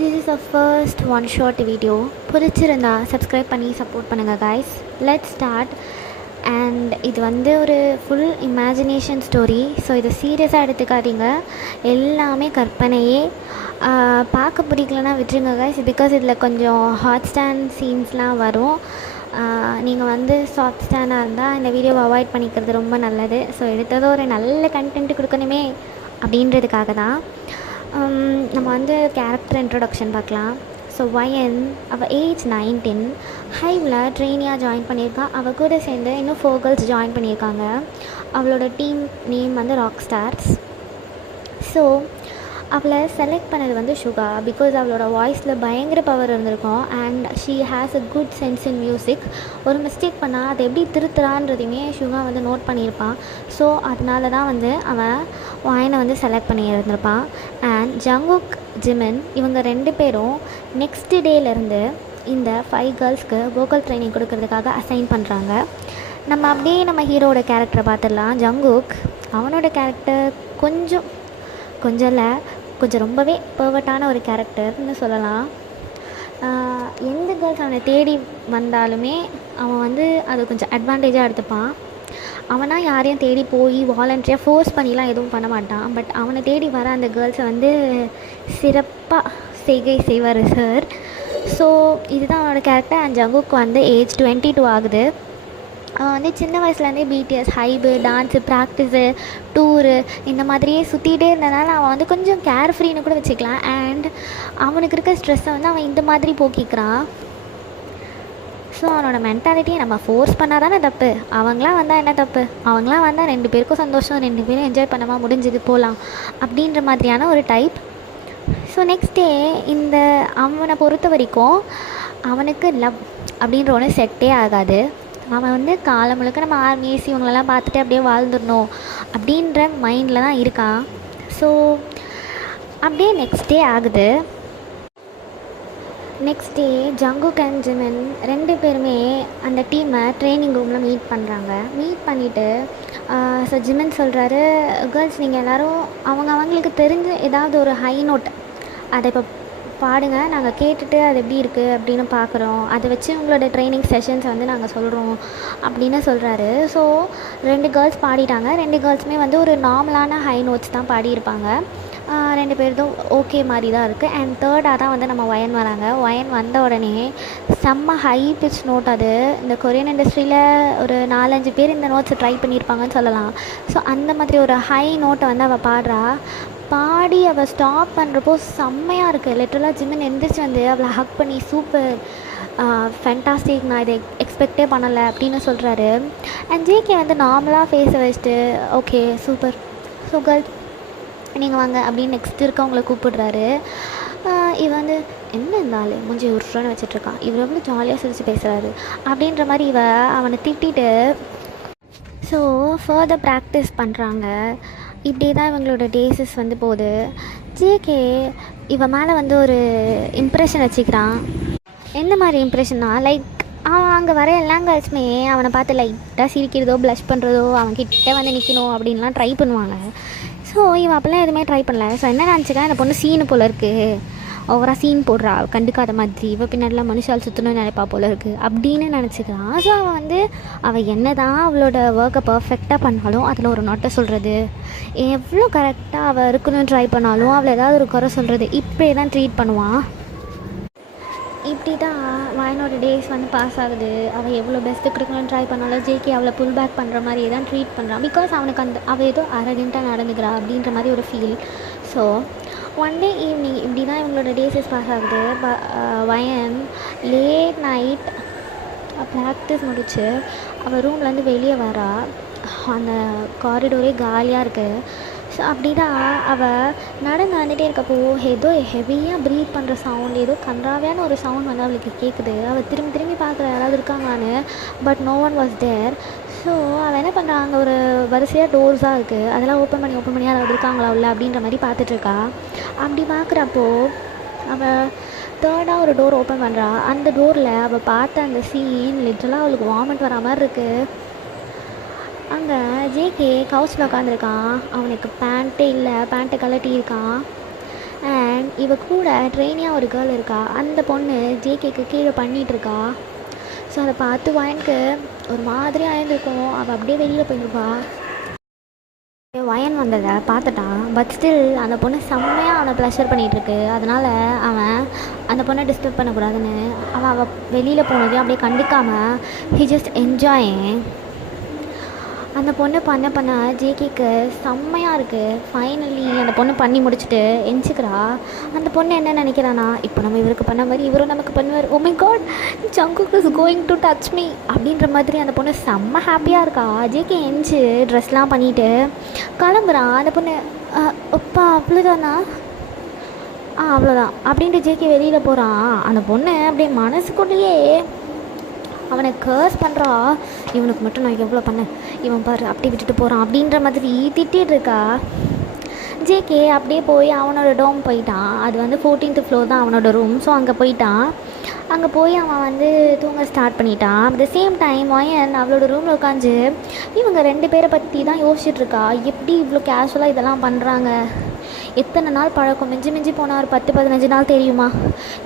This is our first one short video. பிடிச்சிருந்தா subscribe பண்ணி support பண்ணுங்கள் guys. Let's start. அண்ட் இது வந்து ஒரு ஃபுல் இமேஜினேஷன் ஸ்டோரி. ஸோ இதை சீரியஸாக எடுத்துக்காதீங்க, எல்லாமே கற்பனையே. பார்க்க பிடிக்கலன்னா விட்டுருங்க guys, பிகாஸ் இதில் கொஞ்சம் ஹாட் ஸ்டாண்ட் சீன்ஸ்லாம் வரும். நீங்கள் வந்து சாஃப்ட் ஸ்டாண்டாக இருந்தால் இந்த வீடியோவை அவாய்ட் பண்ணிக்கிறது ரொம்ப நல்லது. ஸோ எடுத்ததும் ஒரு நல்ல கண்டென்ட் கொடுக்கணுமே அப்படின்றதுக்காக தான். நம்ம வந்து கேரக்டர் இன்ட்ரொடக்ஷன் பார்க்கலாம். ஸோ வயன் அவள் ஏஜ் 19, ஹைவில் ட்ரெயினியாக ஜாயின் பண்ணியிருக்கா. அவள் கூட சேர்ந்து இன்னும் 4 girls ஜாயின் பண்ணியிருக்காங்க. அவளோட டீம் நேம் வந்து ராக் ஸ்டார்ஸ். ஸோ அவளை செலக்ட் பண்ணது வந்து சுகா, பிகாஸ் அவளோட வாய்ஸில் பயங்கர பவர் இருந்திருக்கும். And she has a good sense in music. ஒரு மிஸ்டேக் பண்ணால் அதை எப்படி திருத்துறான்றதையுமே சுகா வந்து நோட் பண்ணியிருப்பான். ஸோ அதனால தான் வந்து அவன் வாயனை வந்து செலக்ட் பண்ணி இருந்திருப்பான். அண்ட் ஜங்குக், ஜிமின் இவங்க 2 பேரும் நெக்ஸ்ட் டேலேருந்து இந்த 5 girlsக்கு வோக்கல் ட்ரைனிங் கொடுக்கறதுக்காக அசைன் பண்ணுறாங்க. நம்ம அப்படியே நம்ம ஹீரோட கேரக்டரை பார்த்துடலாம். ஜங்குக், அவனோட கேரக்டர் கொஞ்சம் இல்லை, கொஞ்சம் ரொம்பவே பர்ஃபெக்டான ஒரு கேரக்டர்னு சொல்லலாம். எந்த கேர்ள்ஸ் அவனை தேடி வந்தாலுமே அவன் வந்து அது கொஞ்சம் அட்வான்டேஜாக எடுத்துப்பான். அவனாக யாரையும் தேடி போய் வாலண்டரியாக ஃபோர்ஸ் பண்ணிலாம் எதுவும் பண்ண மாட்டான். பட் அவனை தேடி வர அந்த கேர்ள்ஸை வந்து சிறப்பாக செய்கை செய்வார் சார். ஸோ இதுதான் அவனோட கேரக்டர். அண்ட் ஜங்குக்கு வந்து ஏஜ் 22 ஆகுது. அவன் வந்து சின்ன வயசுலேருந்தே பிடிஎஸ், ஹைபு, டான்ஸு, ப்ராக்டிஸு, டூரு இந்த மாதிரியே சுற்றிகிட்டே இருந்தனால அவன் வந்து கொஞ்சம் கேர் ஃப்ரீன்னு கூட வச்சுக்கலாம். அண்ட் அவனுக்கு இருக்க ஸ்ட்ரெஸ்ஸை வந்து அவன் இந்த மாதிரி போக்கிக்கிறான். ஸோ அவனோட மென்டாலிட்டியை நம்ம ஃபோர்ஸ் பண்ணால் தானே தப்பு. அவங்களாம் வந்தால் என்ன தப்பு? அவங்களாம் வந்தால் 2 பேருக்கும் சந்தோஷம், 2 பேரும் என்ஜாய் பண்ணமா, முடிஞ்சது போகலாம் அப்படின்ற மாதிரியான ஒரு டைப். ஸோ நெக்ஸ்ட் டே அவனை பொறுத்த வரைக்கும் அவனுக்கு லவ் அப்படின்ற ஒன்று செட்டே ஆகாது. அவன் வந்து காலம் முழுக்க நம்ம ஆர்மிஎஸ் இவங்களெல்லாம் பார்த்துட்டு அப்படியே வாழ்ந்துடணும் அப்படின்ற மைண்டில் தான் இருக்கான். ஸோ அப்படியே நெக்ஸ்ட் டே ஆகுது. Next day Jungkook and Jimin 2 பேருமே அந்த டீமை ட்ரைனிங் ரூமில் மீட் பண்ணுறாங்க. மீட் பண்ணிவிட்டு ஸோ ஜிமின் சொல்கிறாரு, கேர்ள்ஸ் நீங்கள் எல்லோரும் அவங்களுக்கு தெரிஞ்ச ஏதாவது ஒரு ஹை நோட் அதை இப்போ பாடுங்க, நாங்கள் கேட்டுட்டு அது எப்படி இருக்குது அப்படின்னு பார்க்குறோம், அதை வச்சு உங்களோட ட்ரைனிங் செஷன்ஸை வந்து நாங்கள் சொல்கிறோம் அப்படின்னு சொல்கிறாரு. So 2 girls பாடிட்டாங்க. 2 girlsமே வந்து ஒரு நார்மலான ஹை நோட்ஸ் தான் பாடியிருப்பாங்க. 2 பேர்தும் ஓகே மாதிரி தான் இருக்குது. அண்ட் தேர்டாக தான் வந்து நம்ம வயன் வராங்க. வயன் வந்த உடனே செம்ம ஹை பிச் நோட். அது இந்த கொரியன் இண்டஸ்ட்ரியில் ஒரு 4-5 பேர் இந்த நோட்ஸை ட்ரை பண்ணியிருப்பாங்கன்னு சொல்லலாம். ஸோ அந்த மாதிரி ஒரு ஹை நோட்டை வந்து அவள் பாடி அவள் ஸ்டாப் பண்ணுறப்போ செம்மையாக இருக்குது. லிட்டரலாக ஜிமின் எந்திரிச்சு வந்து அவளை ஹக் பண்ணி சூப்பர், ஃபேண்டாஸ்டிக், நான் இதை எக்ஸ்பெக்டே பண்ணலை அப்படின்னு சொல்கிறாரு. அண்ட் ஜேகே வந்து நார்மலாக ஃபேஸை வச்சுட்டு ஓகே சூப்பர், ஸோ கேர்ள்ஸ் நீங்கள் வாங்க அப்படின்னு நெக்ஸ்ட் இருக்கவங்களை கூப்பிடுறாரு. இவன் வந்து என்ன இருந்தாலும் மூஞ்சி உருன்னு வச்சிட்ருக்கான், இவர் வந்து ஜாலியாக சிரித்து பேசுகிறாரு அப்படின்ற மாதிரி அவனை திட்டிட்டு ஸோ ஃபர்தர் ப்ராக்டிஸ் பண்ணுறாங்க. இப்படி தான் இவங்களோட டேஸஸ் வந்து போகுது. ஜேகே இவன் மேலே வந்து ஒரு இம்ப்ரெஷன் வச்சுக்கிறான். எந்த மாதிரி இம்ப்ரெஷன்னா, லைக் அவன் அங்கே வர எல்லா கேர்ள்ஸுமே அவனை பார்த்து லைட்டாக சிரிக்கிறதோ ப்ளஷ் பண்ணுறதோ அவன்கிட்ட வந்து நிற்கணும் அப்படின்லாம் ட்ரை பண்ணுவாங்க. ஸோ இவன் அப்போல்லாம் எதுவுமே ட்ரை பண்ணல. ஸோ என்ன நினச்சிக்கலாம், இந்த பொண்ணு சீனு போல் இருக்குது, ஓவராக சீன் போடுறா, கண்டுக்காத மாதிரி, இவள் பின்னாடிலாம் மனுஷால் சுற்றணும்னு நினைப்பா போல் இருக்குது அப்படின்னு நினச்சிக்கிறான். ஸோ அவள் என்ன தான் அவளோட ஒர்க்கை பர்ஃபெக்டாக பண்ணாலும் அதில் ஒரு நோட்டை சொல்கிறது, எவ்வளோ கரெக்டாக அவள் இருக்கணும்னு ட்ரை பண்ணாலும் அவளை ஏதாவது ஒரு குறை சொல்கிறது, இப்படியே தான் ட்ரீட் பண்ணுவான். இப்படி தான் வயனோட டேஸ் வந்து பாஸ் ஆகுது. அவள் எவ்வளோ பெஸ்ட்டு கொடுக்கணும்னு ட்ரை பண்ணாலும் ஜேகே அவளை புல் பேக் பண்ணுற மாதிரியே தான் ட்ரீட் பண்ணுறான். பிகாஸ் அவனுக்கு அவள் ஏதோ அரகெண்ட்டாக நடந்துக்கிறா அப்படின்ற மாதிரி ஒரு feel. So one day evening இப்படி தான் இவங்களோட டேஸஸ் பாஸ் ஆகுது. வயன் லேட் நைட் ப்ராக்டிஸ் முடிச்சு அவள் ரூம்லேருந்து வெளியே வரா. அந்த காரிடோரே காலியாக இருக்குது. ஸோ அப்படி தான் அவள் நடந்து வந்துகிட்டே இருக்கப்போ ஏதோ ஹெவியாக ப்ரீத் பண்ணுற சவுண்ட், ஏதோ கன்றாவியான ஒரு சவுண்ட் வந்து அவளுக்கு கேட்குது. அவள் திரும்பி பார்க்குற யாராவது இருக்காங்களான்னு. But no one was there. So அவள் என்ன பண்ணுறான், அங்கே ஒரு வரிசையாக டோர்ஸாக இருக்குது, அதெல்லாம் ஓப்பன் பண்ணி யாராவது இருக்காங்களா உள்ள அப்படின்ற மாதிரி பார்த்துட்ருக்கா. அப்படி பார்க்குறப்போ அவள் தேர்டாக ஒரு டோர் ஓப்பன் பண்ணுறா. அந்த டோரில் அவள் பார்த்த அந்த சீன் லிட்டரலாக அவளுக்கு வாமிட் வர மாதிரி இருக்குது. அங்கே ஜேகே கவுச்சில் உட்காந்துருக்கான். அவனுக்கு பேண்ட்டே இல்லை, பேண்ட்டை கழட்டியிருக்கான். அண்ட் இவ கூட ட்ரெயினியாக ஒரு கேர்ள் இருக்கா, அந்த பொண்ணு ஜேகேக்கு கீழே பண்ணிகிட்ருக்கா. ஸோ அதை பார்த்து வயனுக்கு ஒரு மாதிரி ஆயிருந்திருக்கும். அவள் அப்படியே வெளியில் போயிருப்பா. வயன் வந்ததை பார்த்துட்டான். பட் ஸ்டில் அந்த பொண்ணு செம்மையாக அவனை ப்ளஷர் பண்ணிகிட்ருக்கு. அதனால் அவன் அந்த பொண்ணை டிஸ்டர்ப் பண்ணக்கூடாதுன்னு அவள் வெளியில் போனதையும் அப்படியே கண்டுக்காமல் ஹி ஜஸ்ட் என்ஜாயிங். அந்த பொண்ணு பண்ண ஜேகேக்கு செம்மையாக இருக்குது. ஃபைனலி அந்த பொண்ணு பண்ணி முடிச்சுட்டு எஞ்சிக்கிறா. அந்த பொண்ணு என்ன நினைக்கிறானா, இப்போ நம்ம இவருக்கு பண்ண மாதிரி இவரும் நமக்கு பண்ணுவார். Oh my God, Jungkook is going to touch me அப்படின்ற மாதிரி அந்த பொண்ணு செம்ம ஹாப்பியாக இருக்கா. ஜேகே எஞ்சி ட்ரெஸ்லாம் பண்ணிவிட்டு கிளம்புறான். அந்த பொண்ணு அப்பா அவ்வளோதானா, அவ்வளோதான் அப்படின்ட்டு ஜேகே வெளியில் போகிறான். அந்த பொண்ணு அப்படியே மனசுக்குள்ளேயே அவனை கேர்ஸ் பண்ணுறா. இவனுக்கு மட்டும் நான் எவ்வளோ பண்ணேன், இவன் பாரு அப்படி விட்டுட்டு போகிறான் அப்படின்ற மாதிரி திட்டிகிட்டு இருக்கா. ஜேகே அப்படியே போய் அவனோட டோம் போயிட்டான். அது வந்து 14th ஃப்ளோர் தான் அவனோட ரூம். ஸோ அங்கே போயிட்டான். அங்கே போய் அவன் வந்து தூங்க ஸ்டார்ட் பண்ணிட்டான். அட் த சேம் டைம் வயன் அவளோட ரூமில் உட்காந்து இவங்க 2 பேரை பற்றி தான் யோசிச்சுட்ருக்கா. எப்படி இவ்வளோ கேஷுவலாக இதெல்லாம் பண்ணுறாங்க, எத்தனை நாள் பழக்கம், மிஞ்சி போனால் ஒரு 10-15 நாள் தெரியுமா,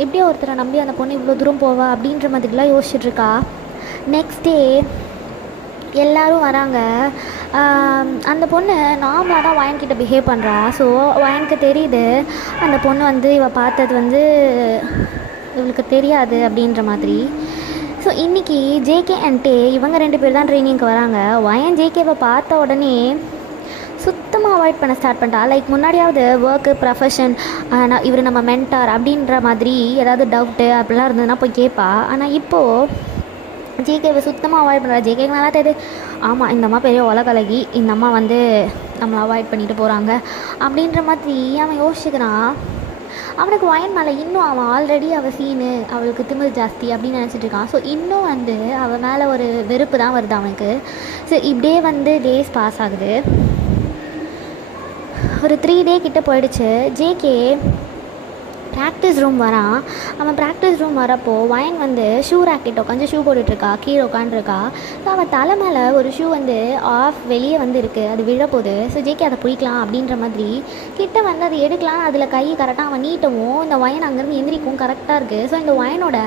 எப்படியோ ஒருத்தரை நம்பி அந்த பொண்ணு இவ்வளோ தூரம் போவா அப்படின்ற மாதிரிலாம் யோசிச்சுட்ருக்கா. நெக்ஸ்ட் டே எல்லோரும் வராங்க. அந்த பொண்ணு நார்மலாக தான் வயன்கிட்ட பிஹேவ் பண்ணுறா. ஸோ வயனுக்கு தெரியுது அந்த பொண்ணு வந்து இவள் பார்த்தது வந்து இவளுக்கு தெரியாது அப்படின்ற மாதிரி. ஸோ இன்றைக்கி ஜேகே அண்ட் டே இவங்க 2 பேர் தான் ட்ரைனிங்க்கு வராங்க. வயன் ஜேகேவை பார்த்த உடனே சுத்தமாக அவாய்ட் பண்ண ஸ்டார்ட் பண்ணிட்டா. லைக் முன்னாடியாவது ஒர்க்கு, ப்ரொஃபஷன், இவர் நம்ம மென்டார் அப்படின்ற மாதிரி ஏதாவது டவுட்டு அப்படிலாம் இருந்ததுன்னா போய் கேட்பா. ஆனால் இப்போது ஜேகேவை சுத்தமாக அவாய்ட் பண்ணுறா. ஜேகேக்கு நல்லா தெரியுது, ஆமாம் இந்த அம்மா பெரிய உலகலகி, இந்த அம்மா வந்து நம்மளை அவாய்ட் பண்ணிட்டு போகிறாங்க அப்படின்ற மாதிரி அவன் யோசிச்சுக்கிறான். அவனுக்கு வயன் மேலே இன்னும் அவன் ஆல்ரெடி அவள் சீனு, அவளுக்கு திமிர் ஜாஸ்தி அப்படின்னு நினச்சிட்டு இருக்கான். ஸோ இன்னும் வந்து அவள் மேலே ஒரு வெறுப்பு தான் வருது அவனுக்கு. ஸோ இப்படியே வந்து டேஸ் பாஸ் ஆகுது. ஒரு 3 டே கிட்டே போயிடுச்சு. ஜேகே ப்ராக்டிஸ் ரூம் வரான். அவன் ப்ராக்டிஸ் ரூம் வரப்போ வயன் வந்து ஷூ ராக்கெட் உட்காந்து ஷூ போட்டுட்ருக்கா, கீழே உட்காந்துருக்கா. ஸோ அவன் தலை மேலே ஒரு ஷூ வந்து ஆஃப் வெளியே வந்து இருக்குது, அது விழப்போகுது. ஸோ ஜேகே அதை பிடிக்கலாம் அப்படின்ற மாதிரி கிட்ட வந்து அதை எடுக்கலாம். அதில் கை கரெக்டாக அவன் நீட்டவும் இந்த வயன் அங்கேருந்து எந்திரிக்கும் கரெக்டாக இருக்குது. ஸோ இந்த வயனோட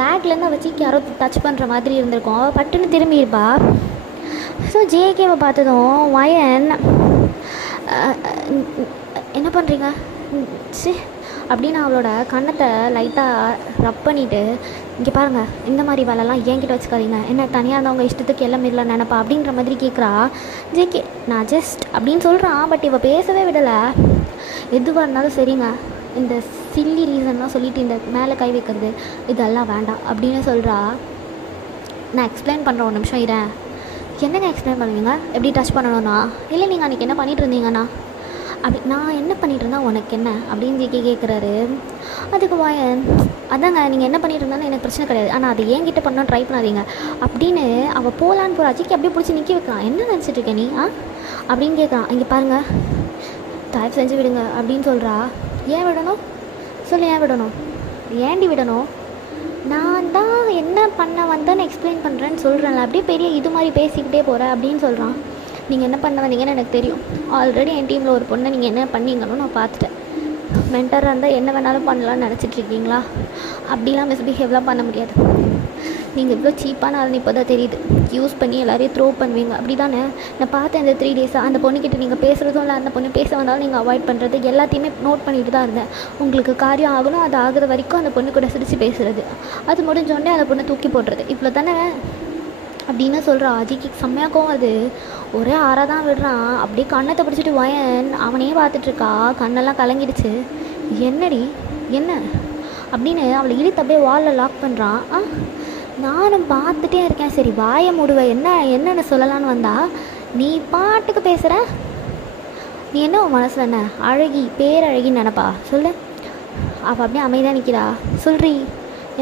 பேக்லேருந்து அவள் சீக்கி யாரோ டச் பண்ணுற மாதிரி இருந்திருக்கும். பட்டுன்னு திரும்பியிருப்பா. ஸோ ஜேகேவை பார்த்ததும் வயன் என்ன பண்ணுறீங்க சி அப்படின்னு அவளோட கன்னத்தை லைட்டாக ரப் பண்ணிவிட்டு, இங்கே பாருங்கள் இந்த மாதிரி வேலைலாம் என்கிட்ட வச்சுக்காதீங்க, என்ன தனியாக இருந்தவங்க இஷ்டத்துக்கு எல்லாம் இல்லை நினப்பா அப்படின்ற மாதிரி கேட்குறா. ஜேகே நான் ஜஸ்ட் அப்படின்னு சொல்கிறான். பட் இவள் பேசவே விடலை. எதுவாக இருந்தாலும் சரிங்க, இந்த சில்லி ரீசன்லாம் சொல்லிவிட்டு இந்த மேலே கை வைக்கிறது இதெல்லாம் வேண்டாம் அப்படின்னு சொல்கிறா. நான் எக்ஸ்பிளைன் பண்ணுறேன், ஒரு நிமிஷம் இரேன். என்னங்க எக்ஸ்பிளைன் பண்ணுவீங்க, எப்படி டச் பண்ணணும்னா? இல்லை நீங்கள் அன்றைக்கி என்ன பண்ணிகிட்டு இருந்தீங்கண்ணா? அப்படி நான் என்ன பண்ணிகிட்டு இருந்தால் உனக்கு என்ன அப்படின்னு ஜேகே கேட்குறாரு. அதுக்கு வயன் அதாங்க நீங்கள் என்ன பண்ணிகிட்டு இருந்தாலும் எனக்கு பிரச்சனை கிடையாது, ஆனால் அதை என்கிட்ட பண்ணால் ட்ரை பண்ணாதீங்க அப்படின்னு அவள் போகலான்னு போகிறா. ஜேகே அப்படியே பிடிச்சி நிற்க வைக்கிறான். என்ன நினச்சிட்டு இருக்கேன் நீ அப்படின்னு கேட்குறான். இங்கே பாருங்கள் தயவு செஞ்சு விடுங்க அப்படின்னு சொல்கிறா. ஏன் விடணும் சொல்லு, ஏன் விடணும், ஏண்டி விடணும்? நான் தான் என்ன பண்ண வந்தேன்னு எக்ஸ்பிளைன் பண்ணுறேன்னு சொல்கிறேன்ல, அப்படியே பெரிய இது மாதிரி பேசிக்கிட்டே போகிறேன் அப்படின்னு சொல்கிறான். நீங்கள் என்ன பண்ண வந்தீங்கன்னு எனக்கு தெரியும். ஆல்ரெடி என் டீமில் ஒரு பொண்ணை நீங்கள் என்ன பண்ணீங்கன்னு நான் பார்த்துட்டேன். மென்டராக இருந்தால் என்ன வேணாலும் பண்ணலான்னு நினச்சிட்ருக்கீங்களா? அப்படிலாம் மிஸ்பிஹேவ்லாம் பண்ண முடியாது. நீங்கள் இவ்வளோ சீப்பான ஆள்னு இப்போ தான் தெரியுது. யூஸ் பண்ணி எல்லோரையும் த்ரோ பண்ணுவீங்க அப்படி தானே? நான் பார்த்தேன் இந்த 3 டேஸாக அந்த பொண்ணுக்கிட்ட நீங்கள் பேசுகிறதும் இல்லை, அந்த பொண்ணு பேச வந்தாலும் நீங்கள் அவாய்ட் பண்ணுறது எல்லாத்தையுமே நோட் பண்ணிட்டு தான் இருந்தேன். உங்களுக்கு காரியம் ஆகணும், அது ஆகுற வரைக்கும் அந்த பொண்ணு கூட சிரித்து பேசுகிறது, அது முடிஞ்சோடனே அந்த பொண்ணை தூக்கி போடுறது, இவ்வளோ தானே அப்படின்னு சொல்கிறா. அஜிக்கு செம்மையாக்கும். அது ஒரே ஆறாக தான் விடுறான். அப்படியே கண்ணத்தை பிடிச்சிட்டு வயன் அவனையே பார்த்துட்ருக்கா. கண்ணெல்லாம் கலங்கிடுச்சு. என்னடி என்ன அப்படின்னு அவளை இழுத்து அப்படியே வாலில் லாக் பண்ணுறான். நானும் பார்த்துட்டே இருக்கேன், சரி வாயை மூடுவேன், என்னென்னு சொல்லலான்னு வந்தா நீ பாட்டுக்கு பேசுகிற. நீ என்ன உன் மனசில் என்ன அழகி, பேரழகின்னு நினப்பா சொல்லு. அவள் அப்படியே அமைதியாக நிற்கிறா. சொல்றி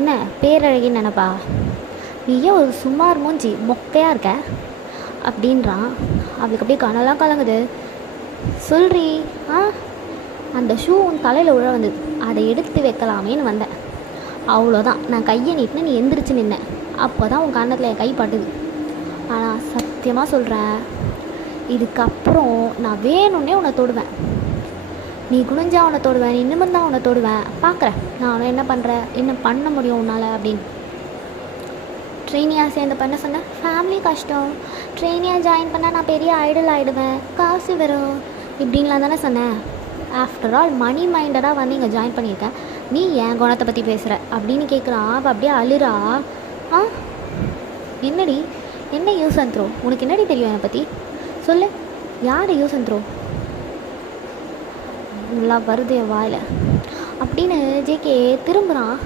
என்ன பேரழகின்னு நினப்பா? நீ ஏன் ஒரு சுமார் மூஞ்சி மொக்கையாக இருக்க அப்படின்றான். அவளுக்கு அப்படியே கண்ணெல்லாம் கலங்குது. சொல்றி அந்த ஷூ உன் தலையில் உழ வந்தது, அதை எடுத்து வைக்கலாமேன்னு வந்தேன், அவ்வளோதான். நான் கையை நீட்டினேன், நீ எந்திரிச்சு நின்னேன், அப்போ தான் உன் கண்ணத்தில் என் கை பட்டுது. ஆனால் சத்தியமாக சொல்கிறேன், இதுக்கப்புறம் நான் வேணும்னே உன்னை தொடுவேன். நீ குனிஞ்சா உன்னை தொடுவேன், நீ நிமிர்ந்தா உன்னை தொடுவேன், பார்க்குறேன் நான் அவனை என்ன பண்ணுறேன், என்ன பண்ண முடியும் உன்னால் அப்படின்னு. ட்ரெயினியாக சேர்ந்து பண்ண சொன்னேன். ஃபேமிலி கஷ்டம், ட்ரெயினியாக ஜாயின் பண்ணால் நான் பெரிய ஐடல் ஆகிடுவேன், காசு வரும் இப்படின்லாம் தானே சொன்னேன். ஆஃப்டர் ஆல் மணி மைண்டடாக வந்து இங்கே ஜாயின் பண்ணியிருக்கேன், நீ என் குணத்தை பற்றி பேசுகிற அப்படின்னு கேட்குறான். அப்போ அப்படியே அழுறா. ஆ என்னடி, என்ன யூஸ் அண்ட் த்ரோ, உனக்கு என்னடி தெரியும் என்னை பற்றி சொல்லு, யார் யூஸ் அண்ட் த்ரோ, நல்லா வருது என் வாயில் அப்படின்னு ஜேகே திரும்புகிறான்.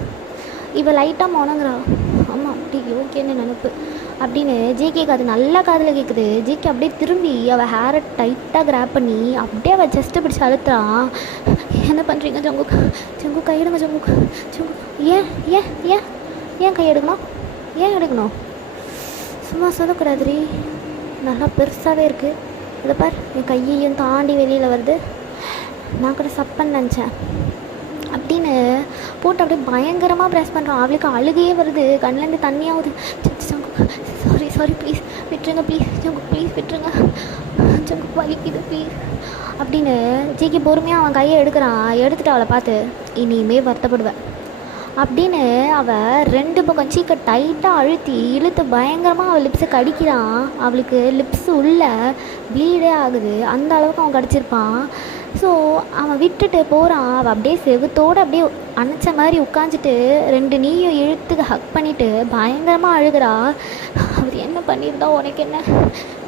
இவள் லைட்டாக முணங்குறான். ஆமாம் அப்படி ஓகேன்னு நினப்பு அப்படின்னு ஜேகேக்கு அது நல்லா காதில் கேட்குது. ஜேகே அப்படியே திரும்பி அவள் ஹேரை டைட்டாக கிராப் பண்ணி அப்படியே அவள் செஸ்ட்டை பிடிச்சி அழுத்துறான். என்ன பண்ணுறீங்க ஜங்கு, ஜங்கு கையெடுங்க ஜங்கு, ஜங்கு ஏன் ஏன் ஏன் ஏன் கையெடுக்கணும், ஏன் எடுக்கணும், சும்மா சொல்லக்கூடாதுரி, நல்லா பெருசாகவே இருக்குது, இதை பார் என் கையையும் தாண்டி வெளியில் வருது, நான் கூட சப்பன்னு நினச்சேன் அப்படின்னு போட்டு அப்படியே பயங்கரமாக ப்ரெஸ் பண்ணுறான். அவளுக்கு அழுகையே வருது, கண்ணிலேருந்து தண்ணியாகுது. சாரி சாரி ப்ளீஸ் விட்டுருங்க, ப்ளீஸ் ஜங்கு ப்ளீஸ் விட்டுருங்க, ஜங்கு வலிக்குது ப்ளீஸ் அப்படின்னு ஜிக்கி பொறுமையாக அவன் கையை எடுக்கிறான். எடுத்துகிட்டு அவளை பார்த்து இனிமே வருத்தப்படுவேன் அப்படின்னு அவள் 2 பக்கம் சீக்கை டைட்டாக அழுத்தி இழுத்து பயங்கரமாக அவள் லிப்ஸை கடிக்கிறான். அவளுக்கு லிப்ஸ் உள்ள ப்ளீடே ஆகுது, அந்த அளவுக்கு அவன் கடிச்சிருப்பான். ஸோ அவன் விட்டுட்டு போகிறான். அவள் அப்படியே செவுத்தோடு அப்படியே அணைச்ச மாதிரி உட்காந்துட்டு 2 நீயும் இழுத்து ஹக் பண்ணிவிட்டு பயங்கரமாக அழுகிறா. அவர் என்ன பண்ணியிருந்தா உனக்கு என்ன,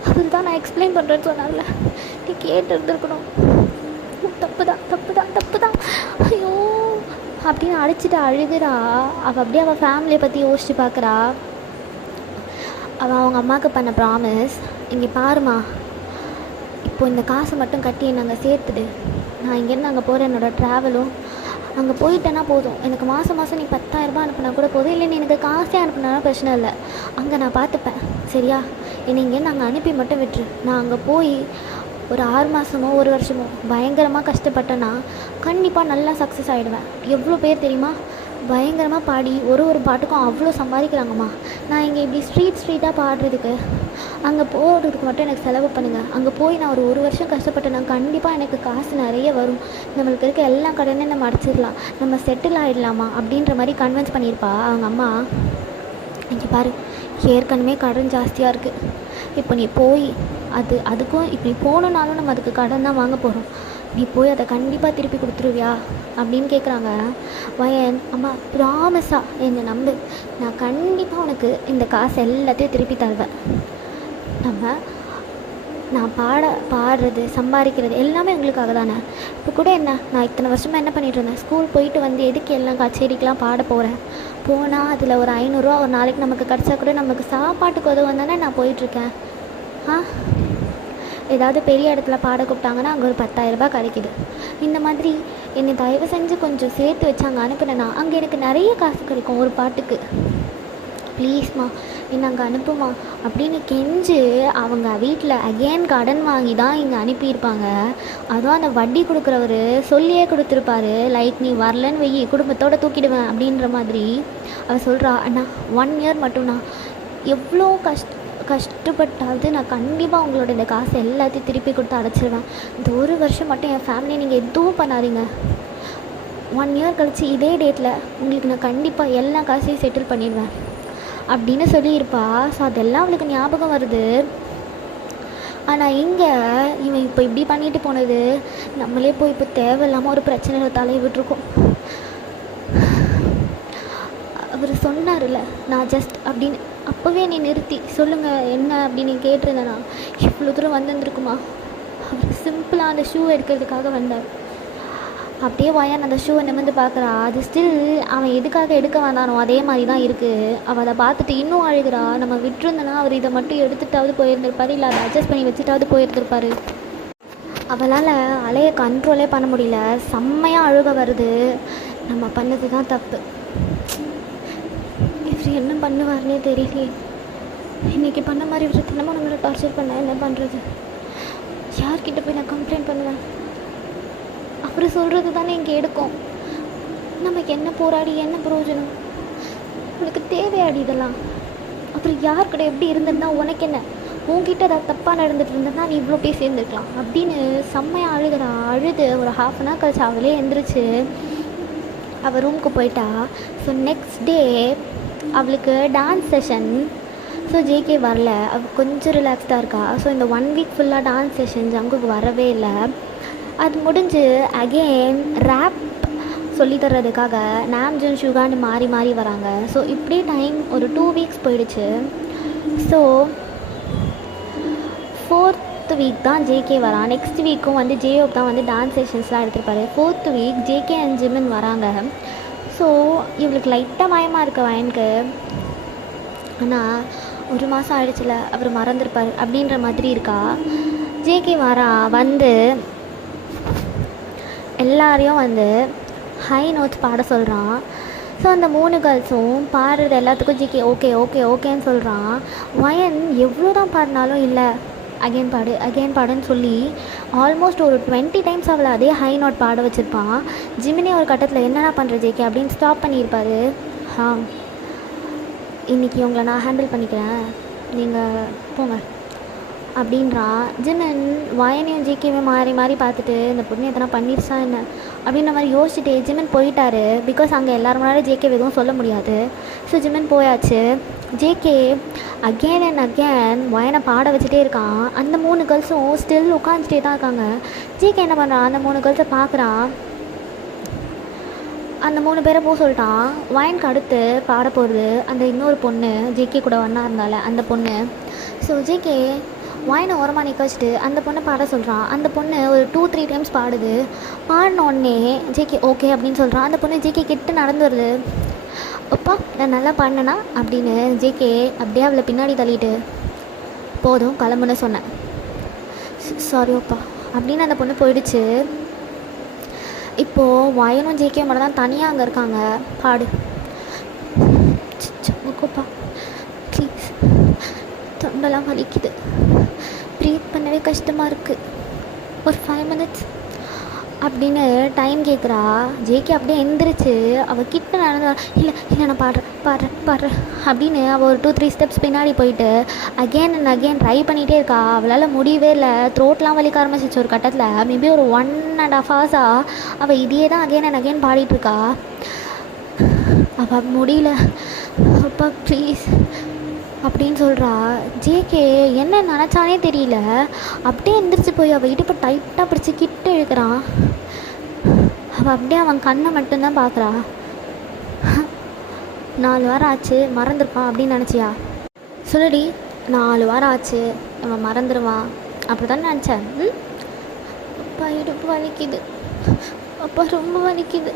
அதுக்கு தான் நான் எக்ஸ்பிளைன் பண்ணுறேன்னு சொன்னார்ல, நீ கேட்டு இருந்திருக்கணும், தப்பு தான் தப்பு தான் தப்பு தான் ஐயோ அப்படின்னு அழைச்சிட்டு அழுகிறா. அவள் அப்படியே அவள் ஃபேமிலியை பற்றி யோசிச்சு பார்க்குறா. அவள் அவங்க அம்மாவுக்கு பண்ண ப்ராமிஸ், இங்கே பாருமா, இப்போது இந்த காசை மட்டும் கட்டி நாங்கள் சேர்த்துடு, நான் இங்கேருந்து அங்கே போகிற என்னோடய ட்ராவலும் அங்கே போயிட்டேன்னா போதும், எனக்கு மாதம் மாதம் நீ 10,000 ரூபாய் அனுப்புனா கூட போதும், இல்லை நீ எனக்கு காசே அனுப்புனாலும் பிரச்சனை இல்லை, அங்கே நான் பார்த்துப்பேன் சரியா, என்னை இங்கேருந்து அங்கே அனுப்பி மட்டும் விட்டுரு. நான் அங்கே போய் ஒரு 6 மாதமோ 1 வருஷமோ பயங்கரமாக கஷ்டப்பட்டேன்னா கண்டிப்பாக நல்லா சக்ஸஸ் ஆகிடுவேன். எவ்வளோ பேர் தெரியுமா பயங்கரமாக பாடி ஒரு பாட்டுக்கும் அவ்வளோ சம்பாதிக்கிறாங்கம்மா. நான் இங்கே இப்படி ஸ்ட்ரீட்டாக பாடுறதுக்கு அங்கே போகிறதுக்கு மட்டும் எனக்கு செலவு பண்ணுங்கள். அங்கே போய் நான் ஒரு வருஷம் கஷ்டப்பட்டேன்னா கண்டிப்பாக எனக்கு காசு நிறைய வரும், நம்மளுக்கு இருக்க எல்லா கடனையும் நம்ம அடைச்சிடலாம், நம்ம செட்டில் ஆகிடலாமா அப்படின்ற மாதிரி கன்வின்ஸ் பண்ணியிருப்பா அவங்க அம்மா. இங்கே பாரு, ஏற்கனவே கடன் ஜாஸ்தியாக இருக்குது, இப்போ நீ போய் அதுக்கும் இப்படி போகணுன்னாலும் நம்ம அதுக்கு கடன் தான் வாங்க போகிறோம், நீ போய் அதை கண்டிப்பாக திருப்பி கொடுத்துருவியா அப்படின்னு கேட்குறாங்க. வயன் அம்மா ப்ராமிஸாக என்னை நம்பு, நான் கண்டிப்பாக உனக்கு இந்த காசு எல்லாத்தையும் திருப்பி தருவேன். நான் பாடுறது சம்பாதிக்கிறது எல்லாமே உங்களுக்காக தானே. இப்போ கூட என்ன, நான் இத்தனை வருஷமாக என்ன பண்ணிகிட்டு இருந்தேன், ஸ்கூல் போயிட்டு வந்து எதுக்கு எல்லாம் கச்சேரிக்கெலாம் பாட போகிறேன், போனால் அதில் ஒரு 500 ரூபா ஒரு நாளைக்கு நமக்கு கிடச்சா கூட நமக்கு சாப்பாட்டுக்கு உதவும் தானே நான் போயிட்டுருக்கேன். ஏதாவது பெரிய இடத்துல பாட கூப்பிட்டாங்கன்னா அங்கே ஒரு 10,000 ரூபாய் கிடைக்கிது. இந்த மாதிரி என்னை தயவு செஞ்சு கொஞ்சம் சேர்த்து வச்சாங்க அனுப்புனேன்னா அங்கே எனக்கு நிறைய காசு கிடைக்கும் ஒரு பாட்டுக்கு, ப்ளீஸ்மா என்னை அங்கே அனுப்புமா அப்படின்னு கெஞ்சு அவங்க வீட்டில் அகெயின் கடன் வாங்கி தான் இங்கே அனுப்பியிருப்பாங்க. அதுவும் அந்த வட்டி கொடுக்குறவர் சொல்லியே கொடுத்துருப்பாரு, லைக் நீ வரலன்னு வெயி குடும்பத்தோடு தூக்கிடுவேன் அப்படின்ற மாதிரி. அவள் சொல்கிறா, அண்ணா 1 இயர் மட்டும்ண்ணா, எவ்வளோ கஷ்டப்பட்டாவது நான் கண்டிப்பாக உங்களோட இந்த காசு எல்லாத்தையும் திருப்பி கொடுத்து அடைச்சிடுவேன், இந்த 1 வருஷம் மட்டும் என் ஃபேமிலியை நீங்கள் எதுவும் பண்ணாதீங்க, 1 இயர் கழித்து இதே டேட்டில் உங்களுக்கு நான் கண்டிப்பாக எல்லா காசையும் செட்டில் பண்ணிடுவேன் அப்படின்னு சொல்லியிருப்பா. ஸோ அதெல்லாம் அவளுக்கு ஞாபகம் வருது. ஆனால் இங்கே இவன் இப்போ இப்படி பண்ணிட்டு போனது நம்மளே போய் இப்போ தேவையில்லாமல் ஒரு பிரச்சனையில் தலையை விட்டுருக்கோம். அவர் சொன்னார்ல நான் ஜஸ்ட் அப்படின்னு, அப்போவே நீ நிறுத்தி சொல்லுங்கள் என்ன அப்படின்னு கேட்டிருந்தேனா இவ்வளோ தூரம் வந்திருக்குமா. அவர் சிம்பிளாக அந்த ஷூ எடுக்கிறதுக்காக வந்தார். அப்படியே வயன் அந்த ஷூவை நிமிர்ந்து பார்க்குறா. அது ஸ்டில் அவன் எதுக்காக எடுக்க வந்தானோ அதே மாதிரி தான் இருக்குது. அவள் அதை பார்த்துட்டு இன்னும் அழுகிறா. நம்ம விட்டுருந்தோன்னா அவர் இதை மட்டும் எடுத்துகிட்டாவது போயிருந்திருப்பார், இல்லை அதை அட்ஜஸ்ட் பண்ணி வச்சுட்டாவது போயிருந்திருப்பார். அவளால் அலையை கண்ட்ரோலே பண்ண முடியல, செம்மையாக அழுக வருது. நம்ம பண்ணது தான் தப்பு, இவர் என்ன பண்ணுவார்னே தெரியலையே, இன்றைக்கி பண்ண மாதிரி இவர் தினமும் நம்மளை டார்ச்சர் பண்ண என்ன பண்ணுறது, யார்கிட்ட போய் நான் கம்ப்ளைண்ட் பண்ணுவேன், அவர் சொல்கிறது தானே இங்கே எடுக்கும், நமக்கு என்ன போராடி என்ன பிரயோஜனம், உனக்கு தேவையாடி இதெல்லாம், அப்புறம் யார்கிட்ட எப்படி இருந்திருந்தா உனக்கு என்ன, உன்கிட்ட ஏதாவது தப்பாக நடந்துட்டு இருந்ததுன்னா நீ இவ்வளோ பேசி இருந்திருக்கலாம் அப்படின்னு செம்மையாக அழுகிறா. அழுது ஒரு 1/2 கழிச்சு அவளே எழுந்திரிச்சு அவள் ரூமுக்கு போயிட்டா. ஸோ நெக்ஸ்ட் டே அவளுக்கு டான்ஸ் செஷன். ஸோ ஜேகே வரல, அவள் கொஞ்சம் ரிலாக்ஸ்டாக இருக்கா. ஸோ இந்த 1 வீக் ஃபுல்லாக டான்ஸ் செஷன் ஜங்குக்கு வரவே இல்லை. அது முடிஞ்சு அகெயின் ரேப் சொல்லித்தரதுக்காக நாம்ஜூன் ஷுகான்னு மாறி மாறி வராங்க. ஸோ இப்படி டைம் ஒரு 2 வீக்ஸ் போயிடுச்சு. ஸோ 4th வீக் தான் ஜேகே வரான். நெக்ஸ்ட் வீக்கும் வந்து ஜேயோப் தான் வந்து டான்ஸ் செஷன்ஸ்லாம் எடுத்துருப்பாரு. 4th week JK and Jimin வராங்க. ஸோ இவளுக்கு லைட்டாக மயமாக இருக்க வயனுக்கு. ஆனால் 1 மாதம் ஆயிடுச்சுல, அவர் மறந்துருப்பார் அப்படின்ற மாதிரி இருக்கா. ஜேகே வரா, வந்து எல்லாரையும் வந்து ஹை நோட்ஸ் பாட சொல்கிறான். ஸோ அந்த 3 கேர்ள்ஸும் பாடுறது எல்லாத்துக்கும் ஜிகே ஓகே ஓகே ஓகேன்னு சொல்கிறான். வயன் எவ்வளோ தான் பாடினாலும் இல்லை, அகெயின் பாடு அகெயின் பாடுன்னு சொல்லி ஆல்மோஸ்ட் ஒரு 20 டைம்ஸ் அவளை அதே ஹை நோட் பாட வச்சுருப்பான். ஜிமினி ஒரு கட்டத்தில் என்னென்ன பண்ணுற ஜேகே அப்படின்னு ஸ்டாப் பண்ணியிருப்பார். இன்றைக்கி உங்களை நான் ஹேண்டில் பண்ணிக்கிறேன், நீங்கள் போங்க அப்படின்றான். ஜிமின் வயனையும் ஜிகேவையும் மாறி மாறி பார்த்துட்டு இந்த பொண்ணு எத்தனை பண்ணிருச்சா என்ன அப்படின்ற மாதிரி யோசிச்சுட்டு ஜிமின் போயிட்டாரு. பிகாஸ் அங்கே எல்லோரும் முன்னாடி ஜேகே எதுவும் சொல்ல முடியாது. ஸோ ஜிமின் போயாச்சு. ஜேகே அகெயின் அண்ட் அகெயின் வயனை பாட வச்சுட்டே இருக்கான். அந்த 3 கேர்ள்ஸும் ஸ்டில் உட்காந்துட்டே தான் இருக்காங்க. ஜேகே என்ன பண்ணுறான், அந்த 3 கேர்ள்ஸை பார்க்குறான். அந்த 3 பேரை போக சொல்லிட்டான். வயனுக்கு அடுத்து பாட போகிறது அந்த இன்னொரு பொண்ணு, ஜேகே கூட ஒன்றா இருந்தால அந்த பொண்ணு. ஸோ ஜேகே வயனை ஓரமாக நிற்க வச்சுட்டு அந்த பொண்ணை பாட சொல்கிறான். அந்த பொண்ணு ஒரு 2-3 டைம்ஸ் பாடுது. பாடினோடனே ஜேகே ஓகே அப்படின்னு சொல்கிறான். அந்த பொண்ணு ஜேகே கிட்ட நடந்து வருது. அப்பா நான் நல்லா பாடினேனா அப்படின்னு ஜேகே அப்படியே அவளை பின்னாடி தள்ளிட்டு போதும் கிளம்புன்னு சொன்னேன். சாரி அப்பா அப்படின்னு அந்த பொண்ணு போயிடுச்சு. இப்போது வயனும் ஜேகே மட்டும் தான் தனியாக அங்கே இருக்காங்க. பாடு ஓகேப்பா ப்ளீஸ், தொண்டெல்லாம் வலிக்குது, ப்ரீத் பண்ணவே கஷ்டமாக இருக்குது, ஒரு 5 minutes அப்படின்னு டைம் கேட்குறா. ஜேகே அப்படியே எந்திரிச்சு அவள் கிட்ட நடந்து இல்லை இல்லை நான் பாடுறேன் அப்படின்னு அவள் ஒரு 2-3 ஸ்டெப்ஸ் பின்னாடி போயிட்டு அகெயின் அண்ட் அகெயின் ட்ரை பண்ணிகிட்டே இருக்கா. அவளால் முடியவே இல்லை. த்ரோட்லாம் வலிக்க ஆரம்பிச்சிச்சு ஒரு கட்டத்தில். மேபி ஒரு 1.5 hours அவள் இதையே தான் அகெயின் அண்ட் அகெயின் பாடிட்டுருக்கா. அவள் முடியல, அப்பா ப்ளீஸ் அப்படின்னு சொல்கிறா. ஜேகே என்ன நினச்சானே தெரியல, அப்படியே எந்திரிச்சு போய் அவள் இடுப்பை டைட்டாக பிடிச்சி கிட்ட இழுக்கிறான். அவள் அப்படியே அவன் கண்ணை மட்டும்தான் பார்க்குறா. 4 வாரம் ஆச்சு, மறந்துருப்பான் அப்படின்னு நினச்சியா? சொல்லுடி, 4 வாரம் ஆச்சு, அவன் மறந்துடுவான் அப்படி தானே நினச்சேன்? அப்பா இடுப்பு வலிக்குது, அப்பா ரொம்ப வலிக்குது.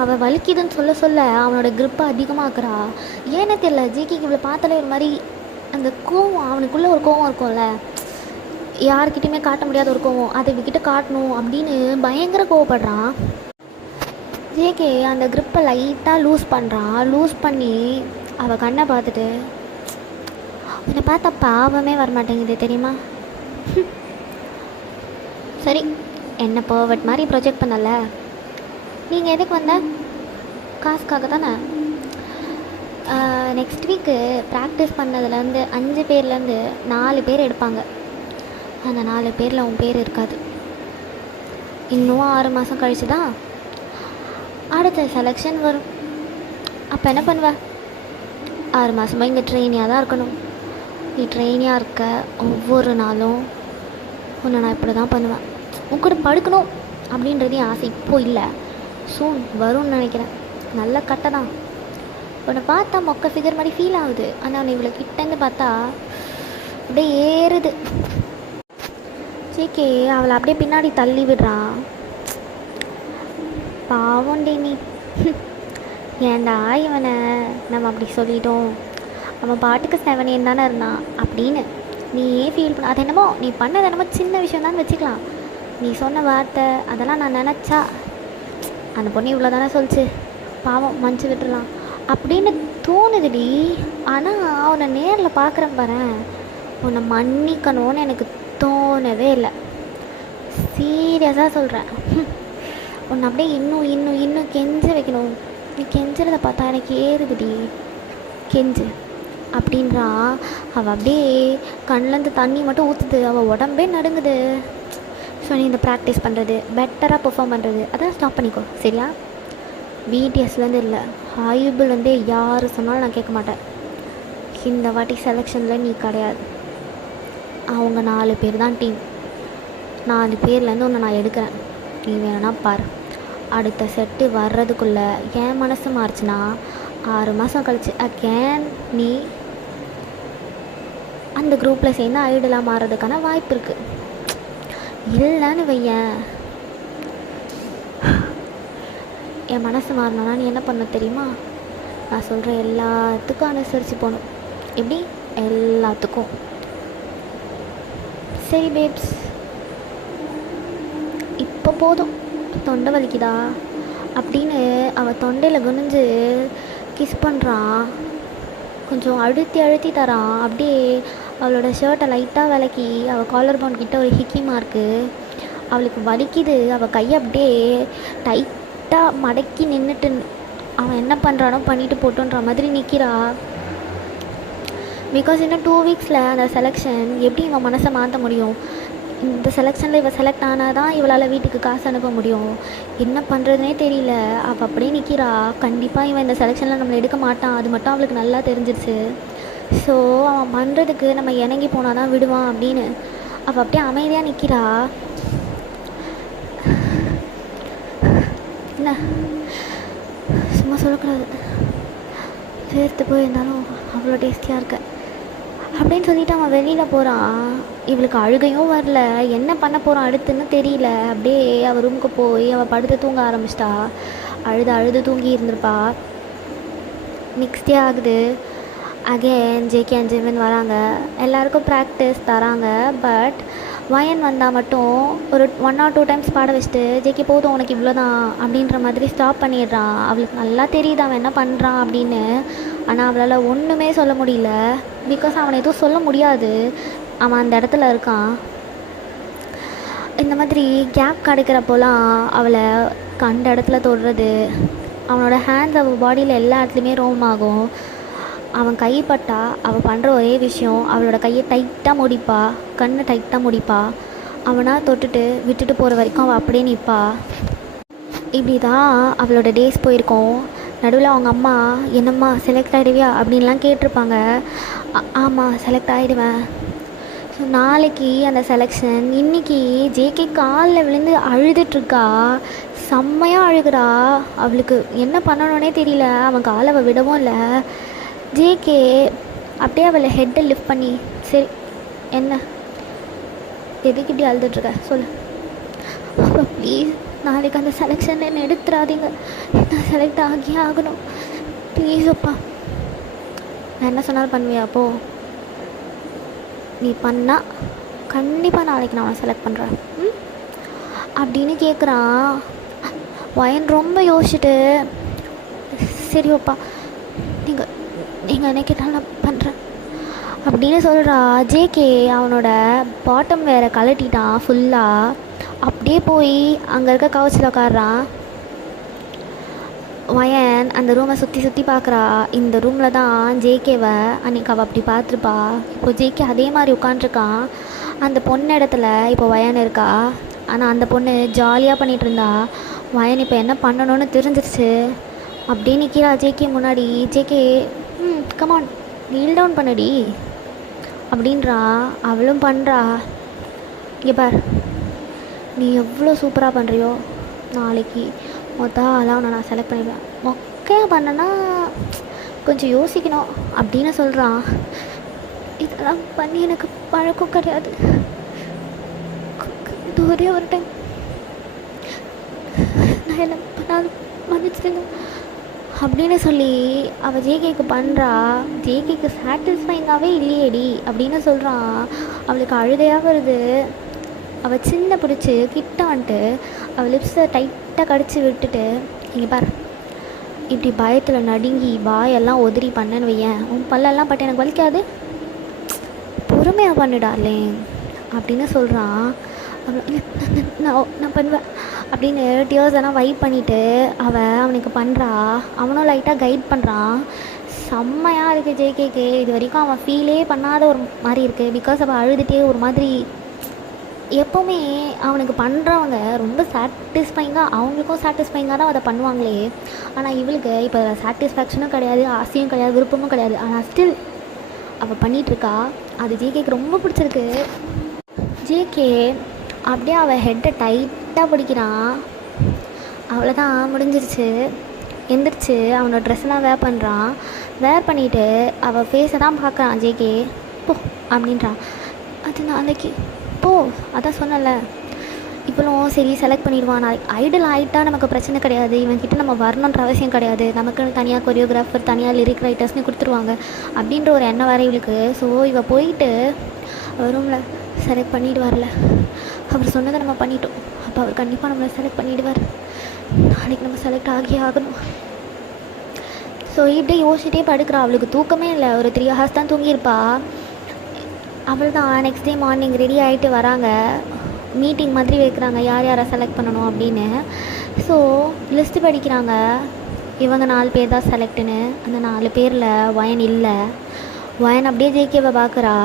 அவள் வலிக்குதுன்னு சொல்ல அவனோட க்ரிப்பை அதிகமாக்குறா. ஏன்னே தெரியல, ஜேகேக்கு இவளை பார்த்தாலே ஒரு மாதிரி அந்த கோவம், அவனுக்குள்ளே ஒரு கோவம் இருக்கும்ல, யார்கிட்டையுமே காட்ட முடியாத ஒரு கோவம், அதை இவகிட்ட காட்டணும் அப்படின்னு பயங்கர கோவப்படுறான். ஜேகே அந்த க்ரிப்பை லைட்டாக லூஸ் பண்ணுறான். லூஸ் பண்ணி அவள் கண்ணை பார்த்துட்டு என்னை பார்த்தா பாவமே வரமாட்டேங்குது தெரியுமா? சரி, என்ன பர்வர்ட் மாதிரி ப்ரொஜெக்ட் பண்ணல. நீங்கள் எதுக்கு வந்த? காசுக்காக தானே? நெக்ஸ்ட் வீக்கு ப்ராக்டிஸ் பண்ணதுலேருந்து 5 பேர்லேருந்து 4 பேர் எடுப்பாங்க. அந்த 4 பேரில் உன் பேர் இருக்காது. இன்னும் 6 மாதம் கழிச்சு தான் அடுத்த செலெக்ஷன் வரும். அப்போ என்ன பண்ணுவ? 6 மாதமாக இங்கே ட்ரெயினியாக தான் இருக்கணும். நீ ட்ரெயினியாக இருக்க ஒவ்வொரு நாளும் உன்னை நான் இப்படி தான் பண்ணுவேன். உன் கூட படுக்கணும் அப்படின்றது என் ஆசை இப்போது இல்லை, சூன் வரும்னு நினைக்கிறேன். நல்ல கட்டை தான். உன்னை பார்த்தா மொக்க ஃபிகர் மாதிரி ஃபீல் ஆகுது. ஆனால் அவனை இவ்வளோ கிட்டேருந்து பார்த்தா அப்படியே ஏறுது. ஜேகே அவளை அப்படியே பின்னாடி தள்ளி விடுறான். பாவண்டி நீ, ஏண்டா இவனை நம்ம அப்படி சொல்லிட்டோம், அவன் பாட்டுக்கு 7 years தானே இருந்தான் அப்படின்னு நீயே ஃபீல் பண்ண. அது என்னமோ நீ பண்ணது என்னமோ சின்ன விஷயம் தான் வச்சுக்கலாம். நீ சொன்ன வார்த்தை அதெல்லாம் நான் நினச்சா அந்த பொண்ணு இவ்வளோ தானே சொல்லிச்சு, பாவம் மன்னிச்சு விட்டுடலாம் அப்படின்னு தோணுதுடி. ஆனால் அவனை நேரில் பார்க்குறேன் பாரு, உன்னை மன்னிக்கணும்னு எனக்கு தோணவே இல்லை. சீரியஸாக சொல்கிறேன். உன்னை அப்படியே இன்னும் இன்னும் இன்னும் கெஞ்ச வைக்கணும். நீ கெஞ்சுறதை பார்த்தா எனக்கு ஏறுதுடி. கெஞ்சு அப்படின்றான். அவள் அப்படியே கண்ணிலேருந்து தண்ணி மட்டும் ஊற்றுது, அவள் உடம்பே நடுங்குது. ஸோ நீ இந்த ப்ராக்டிஸ் பண்ணுறது, பெட்டராக பெர்ஃபார்ம் பண்ணுறது அதான் ஸ்டாப் பண்ணிக்கோ சரியா? பிடிஎஸ்லேருந்து இல்லை, ஹைபிள்லேருந்தே யார் சொன்னாலும் நான் கேட்க மாட்டேன். இந்த வாட்டி செலெக்ஷனில் நீ கிடையாது. அவங்க 4 பேர் தான் டீம். 4 பேர்லேருந்து ஒன்று நான் எடுக்கிறேன், நீ வேணும்னா பாரு. அடுத்த செட்டு வர்றதுக்குள்ளே என் மனசு மாறுச்சுன்னா 6 மாதம் கழிச்சு அகேன் நீ அந்த குரூப்பில் சேர்ந்து ஐடலாக மாறுறதுக்கான வாய்ப்பு இருக்குது. இல்லைன்னு வையன், என் மனசு மாறினா நீ என்ன பண்ண தெரியுமா? நான் சொல்கிற எல்லாத்துக்கும் அனுசரித்து போகணும். எப்படி? எல்லாத்துக்கும். சரி பேப்ஸ், இப்போ போதும், தொண்டை வலிக்குதா அப்படின்னு அவள் தொண்டையில் குனிஞ்சு கிஸ் பண்ணுறான். கொஞ்சம் அழுத்தி அழுத்தி தரான். அப்படியே அவளோட ஷர்ட்டை லைட்டாக விலக்கி அவள் காலர் பவுன் கிட்ட ஒரு ஹிக்கி மார்க்கு. அவளுக்கு வலிக்குது. அவள் கையை அப்படியே டைட்டாக மடக்கி நின்றுட்டு அவன் என்ன பண்ணுறானோ பண்ணிட்டு போட்டுன்ற மாதிரி நிற்கிறா. பிகாஸ் இன்னும் 2 வீக்ஸில் அந்த செலெக்ஷன். எப்படி இவன் மனசை மாற்ற முடியும்? இந்த செலெக்ஷனில் இவள் செலக்ட் ஆனால் தான் இவளால் வீட்டுக்கு காசு அனுப்ப முடியும். என்ன பண்ணுறதுனே தெரியல. அவள் அப்படியே நிற்கிறா. கண்டிப்பாக இவன் இந்த செலெக்ஷனில் நம்மளை எடுக்க மாட்டான், அது மட்டும் அவளுக்கு நல்லா தெரிஞ்சிருச்சு. ஸோ அவன் பண்ணுறதுக்கு நம்ம இணங்கி போனால் தான் விடுவான் அப்படின்னு அவள் அப்படியே அமைதியாக நிற்கிறா. என்ன சும்மா சொல்லக்கூடாது, சேர்த்து போயிருந்தாலும் அவ்வளோ டேஸ்டியாக இருக்க அப்படின்னு சொல்லிவிட்டு அவன் வெளியில் போகிறான். இவளுக்கு அழுகையும் வரல, என்ன பண்ண போகிறான் அடுத்துன்னு தெரியல. அப்படியே அவள் ரூமுக்கு போய் அவள் படுத்து தூங்க ஆரம்பிச்சிட்டா. அழுது தூங்கி இருந்திருப்பா. நெக்ஸ்ட் டே ஆகுது. அகேன் ஜேகே அண்ட் ஜிமின் வராங்க. எல்லாருக்கும் ப்ராக்டிஸ் தராங்க. பட் வயன் வந்தால் மட்டும் ஒரு 1 or 2 டைம்ஸ் பாட வச்சுட்டு ஜேகே போதும் உனக்கு இவ்வளோ தான் அப்படின்ற மாதிரி ஸ்டாப் பண்ணிடுறான். அவளுக்கு நல்லா தெரியுது அவன் என்ன பண்ணுறான் அப்படின்னு. ஆனால் அவளால் ஒன்றுமே சொல்ல முடியல. பிகாஸ் அவனை எதுவும் சொல்ல முடியாது, அவன் அந்த இடத்துல இருக்கான். இந்த மாதிரி கேப் கிடைக்கிறப்போலாம் அவளை கண்ட இடத்துல தொடுறது, அவனோட ஹேண்ட்ஸ் அவள் பாடியில் எல்லா இடத்துலையுமே ரோம் ஆகும். அவன் கைப்பட்டா அவள் பண்ணுற ஒரே விஷயம் அவளோட கையை டைட்டாக முடிப்பா, கண்ணை டைட்டாக முடிப்பா. அவனாக தொட்டுட்டு விட்டுட்டு போகிற வரைக்கும் அவள் அப்படியே நிற்பா. இப்படி தான் அவளோட டேஸ் போயிருக்கோம். நடுவில் அவங்க அம்மா என்னம்மா செலக்ட் ஆகிடுவியா அப்படின்லாம் கேட்டிருப்பாங்க. ஆமாம் செலக்ட் ஆகிடுவேன். ஸோ நாளைக்கு அந்த செலெக்ஷன். இன்றைக்கி ஜேகே காலில் விழுந்து அழுதுட்ருக்கா, செம்மையாக அழுகிறா. அவளுக்கு என்ன பண்ணணுன்னே தெரியல. அவன் காலை அவள் விடவும் இல்லை. ஜேகே அப்படியே அவளை ஹெட்டை லிஃப்ட் பண்ணி, சரி என்ன எதுக்கு இப்படி அழுதுட்ருக்க சொல்லு அப்பா ப்ளீஸ், நாளைக்கு அந்த செலெக்ஷன் என்ன எடுத்துடாதீங்க, நான் செலக்ட் ஆகியே ஆகணும் ப்ளீஸ் அப்பா. நான் என்ன சொன்னாலும் பண்ணுவியா? அப்போது நீ பண்ணால் கண்டிப்பாக நாளைக்கு நான் அவனை செலக்ட் பண்ணுறேன் அப்படின்னு கேட்குறான். வயன் ரொம்ப யோசிச்சுட்டு, சரி அப்பா நீங்கள் என்ன கேட்டாலும் நான் பண்ணுறேன் அப்படின்னு சொல்கிறா. ஜேகே அவனோட பாட்டம் வேறு கலட்டிட்டான் ஃபுல்லாக. அப்படியே போய் அங்கே இருக்க கவுச்சில் உட்காடுறான். வயன் அந்த ரூமை சுற்றி பார்க்குறா. இந்த ரூமில் தான் ஜேகேவை அன்றைக்கி அவள் அப்படி பார்த்துருப்பா. இப்போ ஜேகே அதே மாதிரி உட்காண்ட்ருக்கான். அந்த பொண்ணு இடத்துல இப்போ வயன் இருக்கா. ஆனால் அந்த பொண்ணு ஜாலியாக பண்ணிகிட்டு இருந்தா. வயன் இப்போ என்ன பண்ணணும்னு தெரிஞ்சிருச்சு. அப்படியே நிற்கிறா ஜேகே முன்னாடி. ஜேகே கமான் நீல் டவுன் பண்ணுடி அப்படின்றா. அவளும் பண்ணுறா. இங்கே பார், நீ எவ்வளோ சூப்பராக பண்ணுறியோ நாளைக்கு ஆளாக நான் செலக்ட் பண்ணிடுவேன். மொக்கையாக பண்ணனா கொஞ்சம் யோசிக்கணும் அப்படின்னு சொல்கிறான். இதெல்லாம் பண்ணி எனக்கு பழக்கம் கிடையாது, இது ஒரே ஒரு டைம் நான் என்ன பண்ணாலும் மன்னிச்சிடுங்க அப்படின்னு சொல்லி அவள் ஜேகேக்கு பண்ணுறா. ஜேகேக்கு சாட்டிஸ்ஃபைங்காகவே இல்லையேடி அப்படின்னு சொல்கிறான். அவளுக்கு அழுதையாக வருது. அவள் சின்ன பிடிச்சி கிட்ட வந்துட்டு அவள் லிப்ஸை டைட்டாக கடிச்சு விட்டுட்டு, இங்கே பார் இப்படி பயத்தில் நடுங்கி வாயெல்லாம் உதிரி பண்ணேன்னு வையேன், உன் பல்லெல்லாம் பட்டு எனக்கு வலிக்காது, பொறுமையாக பண்ணிடாலே அப்படின்னு சொல்கிறான். நான் பண்ணுவேன் அப்படின்னு டியர்ஸ் எல்லாம் வைப் பண்ணிவிட்டு அவனுக்கு பண்ணுறா. அவனும் லைட்டாக கைட் பண்ணுறான். செம்மையாக இருக்குது ஜேகேக்கு. இது வரைக்கும் அவன் ஃபீலே பண்ணாத ஒரு மாதிரி இருக்குது. பிகாஸ் அவள் அழுதுகிட்டே ஒரு மாதிரி எப்போவுமே அவனுக்கு பண்ணுறவங்க ரொம்ப சாட்டிஸ்ஃபைங்காக, அவங்களுக்கும் சாட்டிஸ்ஃபைங்காக தான் அதை பண்ணுவாங்களே. ஆனால் இவளுக்கு இப்போ சாட்டிஸ்ஃபேக்ஷனும் கிடையாது, ஆசையும் கிடையாது, விருப்பமும் கிடையாது. ஆனால் ஸ்டில் அவள் பண்ணிகிட்ருக்கா. அது ஜேகேக்கு ரொம்ப பிடிச்சிருக்கு. ஜேகே அப்படியே அவள் ஹெட்டை டைட்டாக பிடிக்கிறான். அவ்வளோதான், முடிஞ்சிருச்சு. எந்திரிச்சு அவனோட ட்ரெஸ்ஸெல்லாம் வேர் பண்ணுறான். வேர் பண்ணிவிட்டு அவள் ஃபேஸை தான் பார்க்குறான். ஜேகே போ அப்படின்றான். அது நாளைக்கு போ, அதான் சொன்னல. இவளும் சரி செலக்ட் பண்ணிடுவான். நாளைக்கு ஐடல் ஆகிட்டா நமக்கு பிரச்சனை கிடையாது, இவன்கிட்ட நம்ம வரணுன்ற அவசியம் கிடையாது, நமக்குன்னு தனியாக கொரியோகிராஃபர் தனியாக லிரிக் ரைட்டர்ஸ்னு கொடுத்துருவாங்க அப்படின்ற ஒரு எண்ணம் வேறு இவளுக்கு. ஸோ இவள் போயிட்டு ரூமில் செலக்ட் பண்ணிவிடுவார்ல, அவர் சொன்னதை நம்ம பண்ணிட்டோம், அப்போ அவர் கண்டிப்பாக நம்மளை செலக்ட் பண்ணிவிடுவார், நாளைக்கு நம்ம செலக்ட் ஆகியே ஆகணும். ஸோ இப்படியே யோசிச்சிட்டே படுக்கிறா. அவளுக்கு தூக்கமே இல்லை. ஒரு 3 hours தான் தூங்கியிருப்பா. அவள் தான் நெக்ஸ்ட் டே மார்னிங் ரெடி ஆகிட்டு வராங்க. மீட்டிங் மாதிரி வைக்கிறாங்க, யார் யாரை செலக்ட் பண்ணணும் அப்படின்னு. ஸோ லிஸ்ட்டு படிக்கிறாங்க. இவங்க 4 பேர் தான் செலக்டுன்னு. அந்த 4 பேரில் வயன் இல்லை. வயன் அப்படியே ஜேகேவை பார்க்குறா.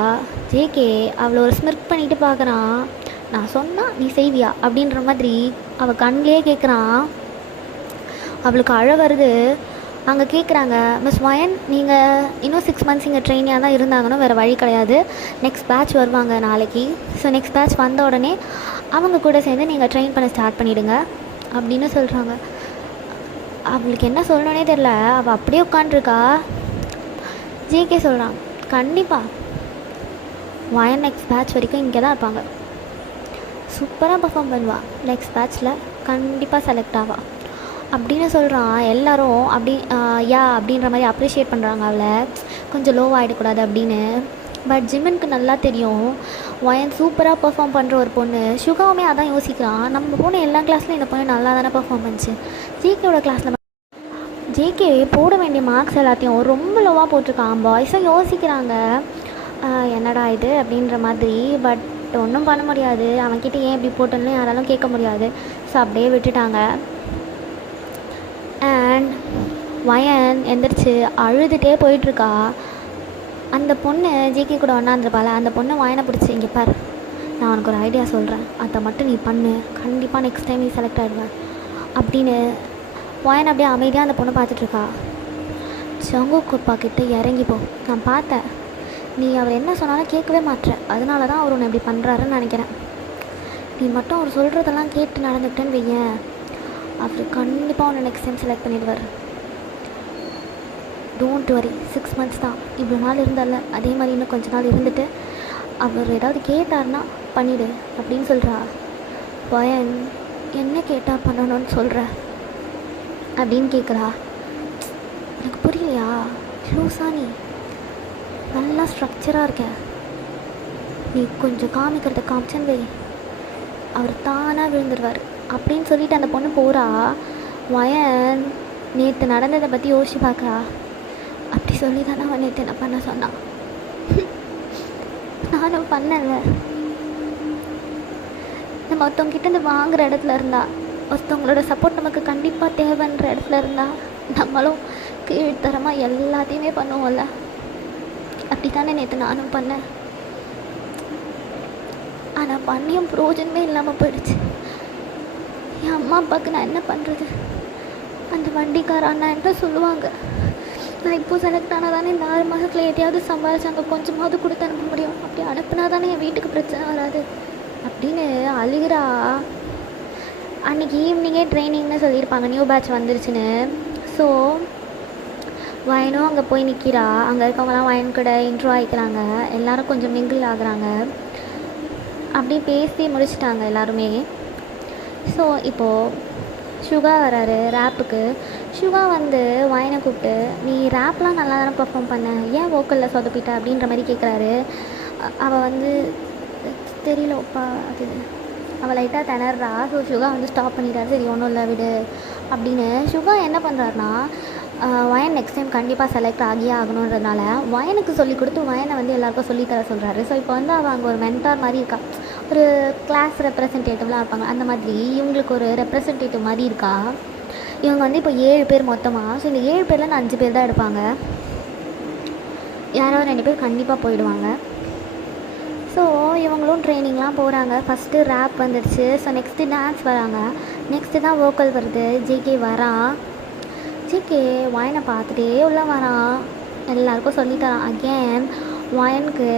ஜேகே அவளை ஒரு ஸ்மிர்க் பண்ணிவிட்டு பார்க்குறான். நான் சொன்னால் நீ செய்வியா அப்படின்ற மாதிரி அவள் கண்ணிலே கேட்குறான். அவளுக்கு அழ வருது. அங்கே கேட்குறாங்க, மிஸ் வயன் நீங்கள் இன்னும் 6 months இங்கே ட்ரெயினியாக தான் இருந்தாங்கன்னா வேறு வழி கிடையாது, நெக்ஸ்ட் பேட்ச் வருவாங்க நாளைக்கு. ஸோ நெக்ஸ்ட் பேட்ச் வந்த உடனே அவங்க கூட சேர்ந்து நீங்கள் ட்ரெயின் பண்ண ஸ்டார்ட் பண்ணிவிடுங்க அப்படின்னு சொல்கிறாங்க. அவளுக்கு என்ன சொல்லணுன்னே தெரில. அவள் அப்படியே உட்காண்ட்ருக்கா. ஜேகே சொல்கிறான், கண்டிப்பாக வயன் நெக்ஸ்ட் பேட்ச் வரைக்கும் இங்கே தான் இருப்பாங்க, சூப்பராக பர்ஃபார்ம் பண்ணுவாள், நெக்ஸ்ட் பேட்ச்சில் கண்டிப்பாக செலக்ட் ஆவாள் அப்படின்னு சொல்கிறான். எல்லோரும் அப்படி யா அப்படின்ற மாதிரி அப்ரிஷியேட் பண்ணுறாங்க அவளை, கொஞ்சம் லோவ் ஆகிடக்கூடாது அப்படின்னு. பட் ஜிமினுக்கு நல்லா தெரியும் வயன் சூப்பராக பர்ஃபார்ம் பண்ணுற ஒரு பொண்ணு. சுகாவுமே அதான் யோசிக்கிறான், நம்ம பொண்ணு எல்லா கிளாஸ்லையும் இந்த பொண்ணு நல்லா தானே பர்ஃபார்ம் பண்ணிச்சு, ஜேகேவோட கிளாஸில் ஜேகே போட வேண்டிய மார்க்ஸ் எல்லாத்தையும் ரொம்ப லோவாக போட்டிருக்கான். பாய்ஸும் யோசிக்கிறாங்க என்னடா இது அப்படின்ற மாதிரி. பட் ஒன்றும் பண்ண முடியாது, அவன்கிட்ட ஏன் இப்படி போட்டோன்னு யாராலும் கேட்க முடியாது. ஸோ அப்படியே விட்டுட்டாங்க. அண்ட் வயன் எந்திரிச்சு அழுதுகிட்டே போயிட்டுருக்கா. அந்த பொண்ணு ஜேகே கூட ஒன்றாந்துருப்பாள். அந்த பொண்ணு வயனை பிடிச்சி, இங்கே பார், நான் உனக்கு ஒரு ஐடியா சொல்கிறேன், அதை மட்டும் நீ பண்ணு, கண்டிப்பாக நெக்ஸ்ட் டைம் நீ செலக்ட் ஆகிடுவேன் அப்படின்னு. வயன் அப்படியே அமைதியாக அந்த பொண்ணை பார்த்துட்ருக்கா. ஜங்குக் அப்பா கிட்ட இறங்கிப்போ, நான் பார்த்தேன், நீ அவர் என்ன சொன்னாலும் கேட்கவே மாட்டேற, அதனால தான் அவர் உன்னை இப்படி பண்ணுறாருன்னு நினைக்கிறேன். நீ மட்டும் அவர் சொல்கிறதெல்லாம் கேட்டு நடந்துக்கிட்டேன்னு வையேன், அவர் கண்டிப்பாக உன்னை நெக்ஸ்ட் டைம் செலக்ட் பண்ணிடுவார். டோன்ட் வரி, 6 months தான், இவ்வளோ நாள் இருந்தால அதே மாதிரி இன்னும் கொஞ்ச நாள் இருந்துட்டு அவர் ஏதாவது கேட்டார்னா பண்ணிவிடு அப்படின்னு சொல்கிறா. வயன், என்ன கேட்டால் பண்ணணும்னு சொல்கிற அப்படின்னு கேட்குறா. எனக்கு புரியலையா, லூஸா நீ, நல்லா ஸ்ட்ரக்சராக இருக்க, நீ கொஞ்சம் காமிக்கிறத காமிச்சேன்னு வை, அவர் தானாக விழுந்துருவார் அப்படின்னு சொல்லிட்டு அந்த பொண்ணு போகிறா. வயன் நேற்று நடந்ததை பற்றி யோசிச்சு பார்க்குறா. அப்படி சொல்லி தானே அவன் நேற்று என்ன பண்ண சொன்னான், நானும் பண்ணல. நம்ம ஒருத்தவங்கிட்ட இந்த வாங்குகிற இடத்துல இருந்தா, ஒருத்தவங்களோட சப்போர்ட் நமக்கு கண்டிப்பாக தேவைன்ற இடத்துல இருந்தா நம்மளும் கீழ்த்தரமாக எல்லாத்தையுமே பண்ணுவோம்ல, அப்படி தானே நேற்று நானும் பண்ணேன். ஆனால் பண்ணியும் பிரயோஜனமே இல்லாமல் போயிடுச்சு. என் அம்மா அப்பாவுக்கு நான் என்ன பண்ணுறது, அந்த வண்டிக்கார அண்ணா என்கிட்ட சொல்லுவாங்க, நான் இப்போது செலக்ட் ஆனால் தானே இந்த 6 மாதத்தில் எதையாவது சம்பாதிச்சு அங்கே கொஞ்சமாவது கொடுத்து அனுப்ப முடியும், அப்படி அனுப்புனா தானே என் வீட்டுக்கு பிரச்சனை வராது அப்படின்னு அழுகிறா. அன்றைக்கி ஈவினிங்கே ட்ரைனிங்னு சொல்லியிருப்பாங்க, நியூ பேட்ச் வந்துருச்சுன்னு. ஸோ வயனும் அங்கே போய் நிற்கிறா. அங்கே இருக்கவங்களாம் வயன் கூட இன்ட்ரோ ஆகிக்கிறாங்க, எல்லோரும் கொஞ்சம் மிங்கிள் ஆகுறாங்க. அப்படியே பேசி முடிச்சிட்டாங்க எல்லாருமே. ஸோ இப்போது சுகா வராரு ரேப்புக்கு. சுகா வந்து வயனை கூப்பிட்டு, நீ ரேப்லாம் நல்லா தானே பர்ஃபார்ம் பண்ண, ஏன் வோக்கலில் சொதப்பிட்ட அப்படின்ற மாதிரி கேட்குறாரு. அவள் வந்து தெரியல ஒப்பா அது, அவள் லைட்டாக திணறா. ஸோ சுகா வந்து ஸ்டாப் பண்ணிட்டாரு, சரி ஒன்றும் இல்லை விடு அப்படின்னு. சுகா என்ன பண்ணுறாருனா, வயன் நெக்ஸ்ட் டைம் கண்டிப்பாக செலக்ட் ஆகியே ஆகணுன்றதுனால வயனுக்கு சொல்லி கொடுத்து வயனை வந்து எல்லாேருக்கும் சொல்லித்தர சொல்கிறாரு. ஸோ இப்போ வந்து அவள் அங்கே ஒரு மென்டார் மாதிரி இருக்கா, ஒரு கிளாஸ் ரெப்ரசன்டேட்டிவ்லாம் இருப்பாங்க அந்த மாதிரி இவங்களுக்கு ஒரு ரெப்ரசன்டேட்டிவ் மாதிரி இருக்கா. இவங்க வந்து இப்போ 7 பேர் மொத்தமாக. ஸோ இந்த 7 பேரில் 5 பேர் தான் எடுப்பாங்க. யாரோ 2 பேர் கண்டிப்பாக போயிடுவாங்க. ஸோ இவங்களும் ட்ரைனிங்லாம் போகிறாங்க. ஃபஸ்ட்டு ரேப் வந்துடுச்சு. ஸோ நெக்ஸ்ட்டு டான்ஸ் வராங்க. நெக்ஸ்ட்டு தான் வோக்கல் வருது. ஜேகே வரான். ஜேகே வாயனை பார்த்துட்டே உள்ளே வரான். எல்லாருக்கும் சொல்லித்தரான். அகேன் வாயனுக்கு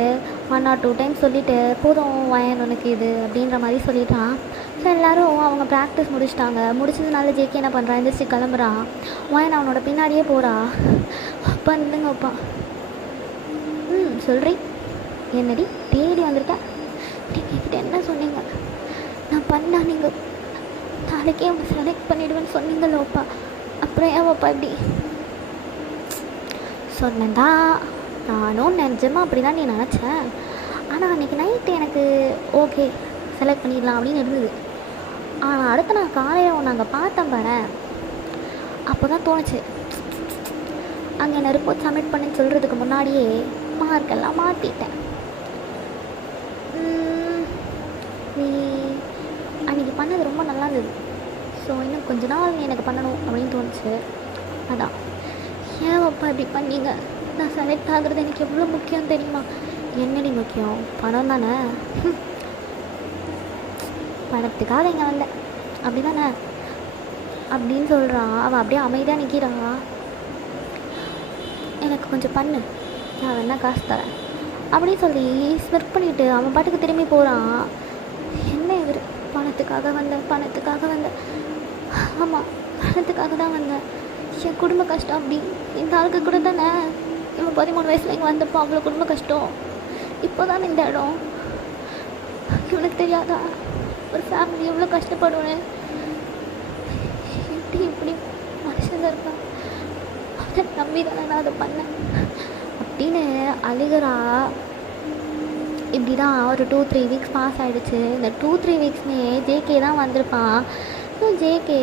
1 or 2 டைம்ஸ் சொல்லிவிட்டு போதும் வாயன் உனக்கு இது அப்படின்ற மாதிரி சொல்லிட்டான். ஸோ எல்லோரும் அவங்க ப்ராக்டிஸ் முடிச்சிட்டாங்க. முடிச்சதுனால ஜேகே என்ன பண்ணுறான், எந்திரிச்சு கிளம்புறான். வாயன் அவனோட பின்னாடியே போகிறா. அப்பா நின்றுங்க அப்பா. சொல்கிறீ என்னடி தேடி வந்துருக்கேன். என்கிட்ட என்ன சொன்னீங்க? நான் பண்ணா நீங்கள் நாளைக்கே அவங்க செலக்ட் பண்ணிவிடுவேன்னு சொன்னீங்களோப்பா. அப்புறம் ஏவாப்பா இப்படி சொன்னேன்டா. நானும் நிஜமாக அப்படி தான் நீ நினச்சேன். ஆனால் அன்றைக்கி நைட்டு எனக்கு ஓகே செலக்ட் பண்ணிடலாம் அப்படின்னு இருந்தது. ஆனால் அடுத்த நான் காலையில் நாங்கள் பார்த்தேன் பாரு, அப்போ தான் தோணுச்சு அங்கே என்ன ரிப்போர்ட் சப்மிட் பண்ணுன்னு சொல்கிறதுக்கு முன்னாடியே மார்க்கெல்லாம் மாற்றிட்டேன். நீ அன்றைக்கி பண்ணது ரொம்ப நல்லா இருந்தது. ஸோ இன்னும் கொஞ்ச நாள் நீ எனக்கு பண்ணணும் அப்படின்னு தோணுச்சு. அதான் ஏன் அப்பா இப்படி பண்ணீங்க? நான் செலக்ட் ஆகுறது எனக்கு எவ்வளோ முக்கியம் தெரியுமா? என்னடி முக்கியம்? பணம் தானே. பணத்துக்காக இங்கே வந்தேன் அப்படி தானே அப்படின்னு சொல்கிறான். அவள் அப்படியே அமைதியாக நிற்கிறா. எனக்கு கொஞ்சம் பண்ணு, நான் வேணா காசு தரேன் அப்படின்னு சொல்லி ஸ்வெர்க் பண்ணிவிட்டு அவன் பாட்டுக்கு திரும்பி போகிறான். என்ன இவர் பணத்துக்காக வந்தேன். ஆமாம், பணத்துக்காக தான் வந்தேன். என் குடும்ப கஷ்டம் அப்படி. இந்த ஆளுக்கு கூட தானே இவன் 13 வயசில் இங்கே வந்தப்போ அவ்வளோ குடும்ப கஷ்டம். இப்போ தானே இந்த இடம். இவனுக்கு தெரியாதா ஒரு ஃபேமிலி எவ்வளோ கஷ்டப்படுவேன்? இப்படி மனுஷங்க இருக்கான். அதை நம்பி தானே நான் அதை பண்ணேன் அப்படின்னு அழுகிறா. இப்படி தான் ஒரு 2-3 வீக்ஸ் பாஸ் ஆகிடுச்சு. இந்த 2-3 வீக்ஸ்மே ஜேகே தான் வந்திருப்பான். ஸோ ஜேகே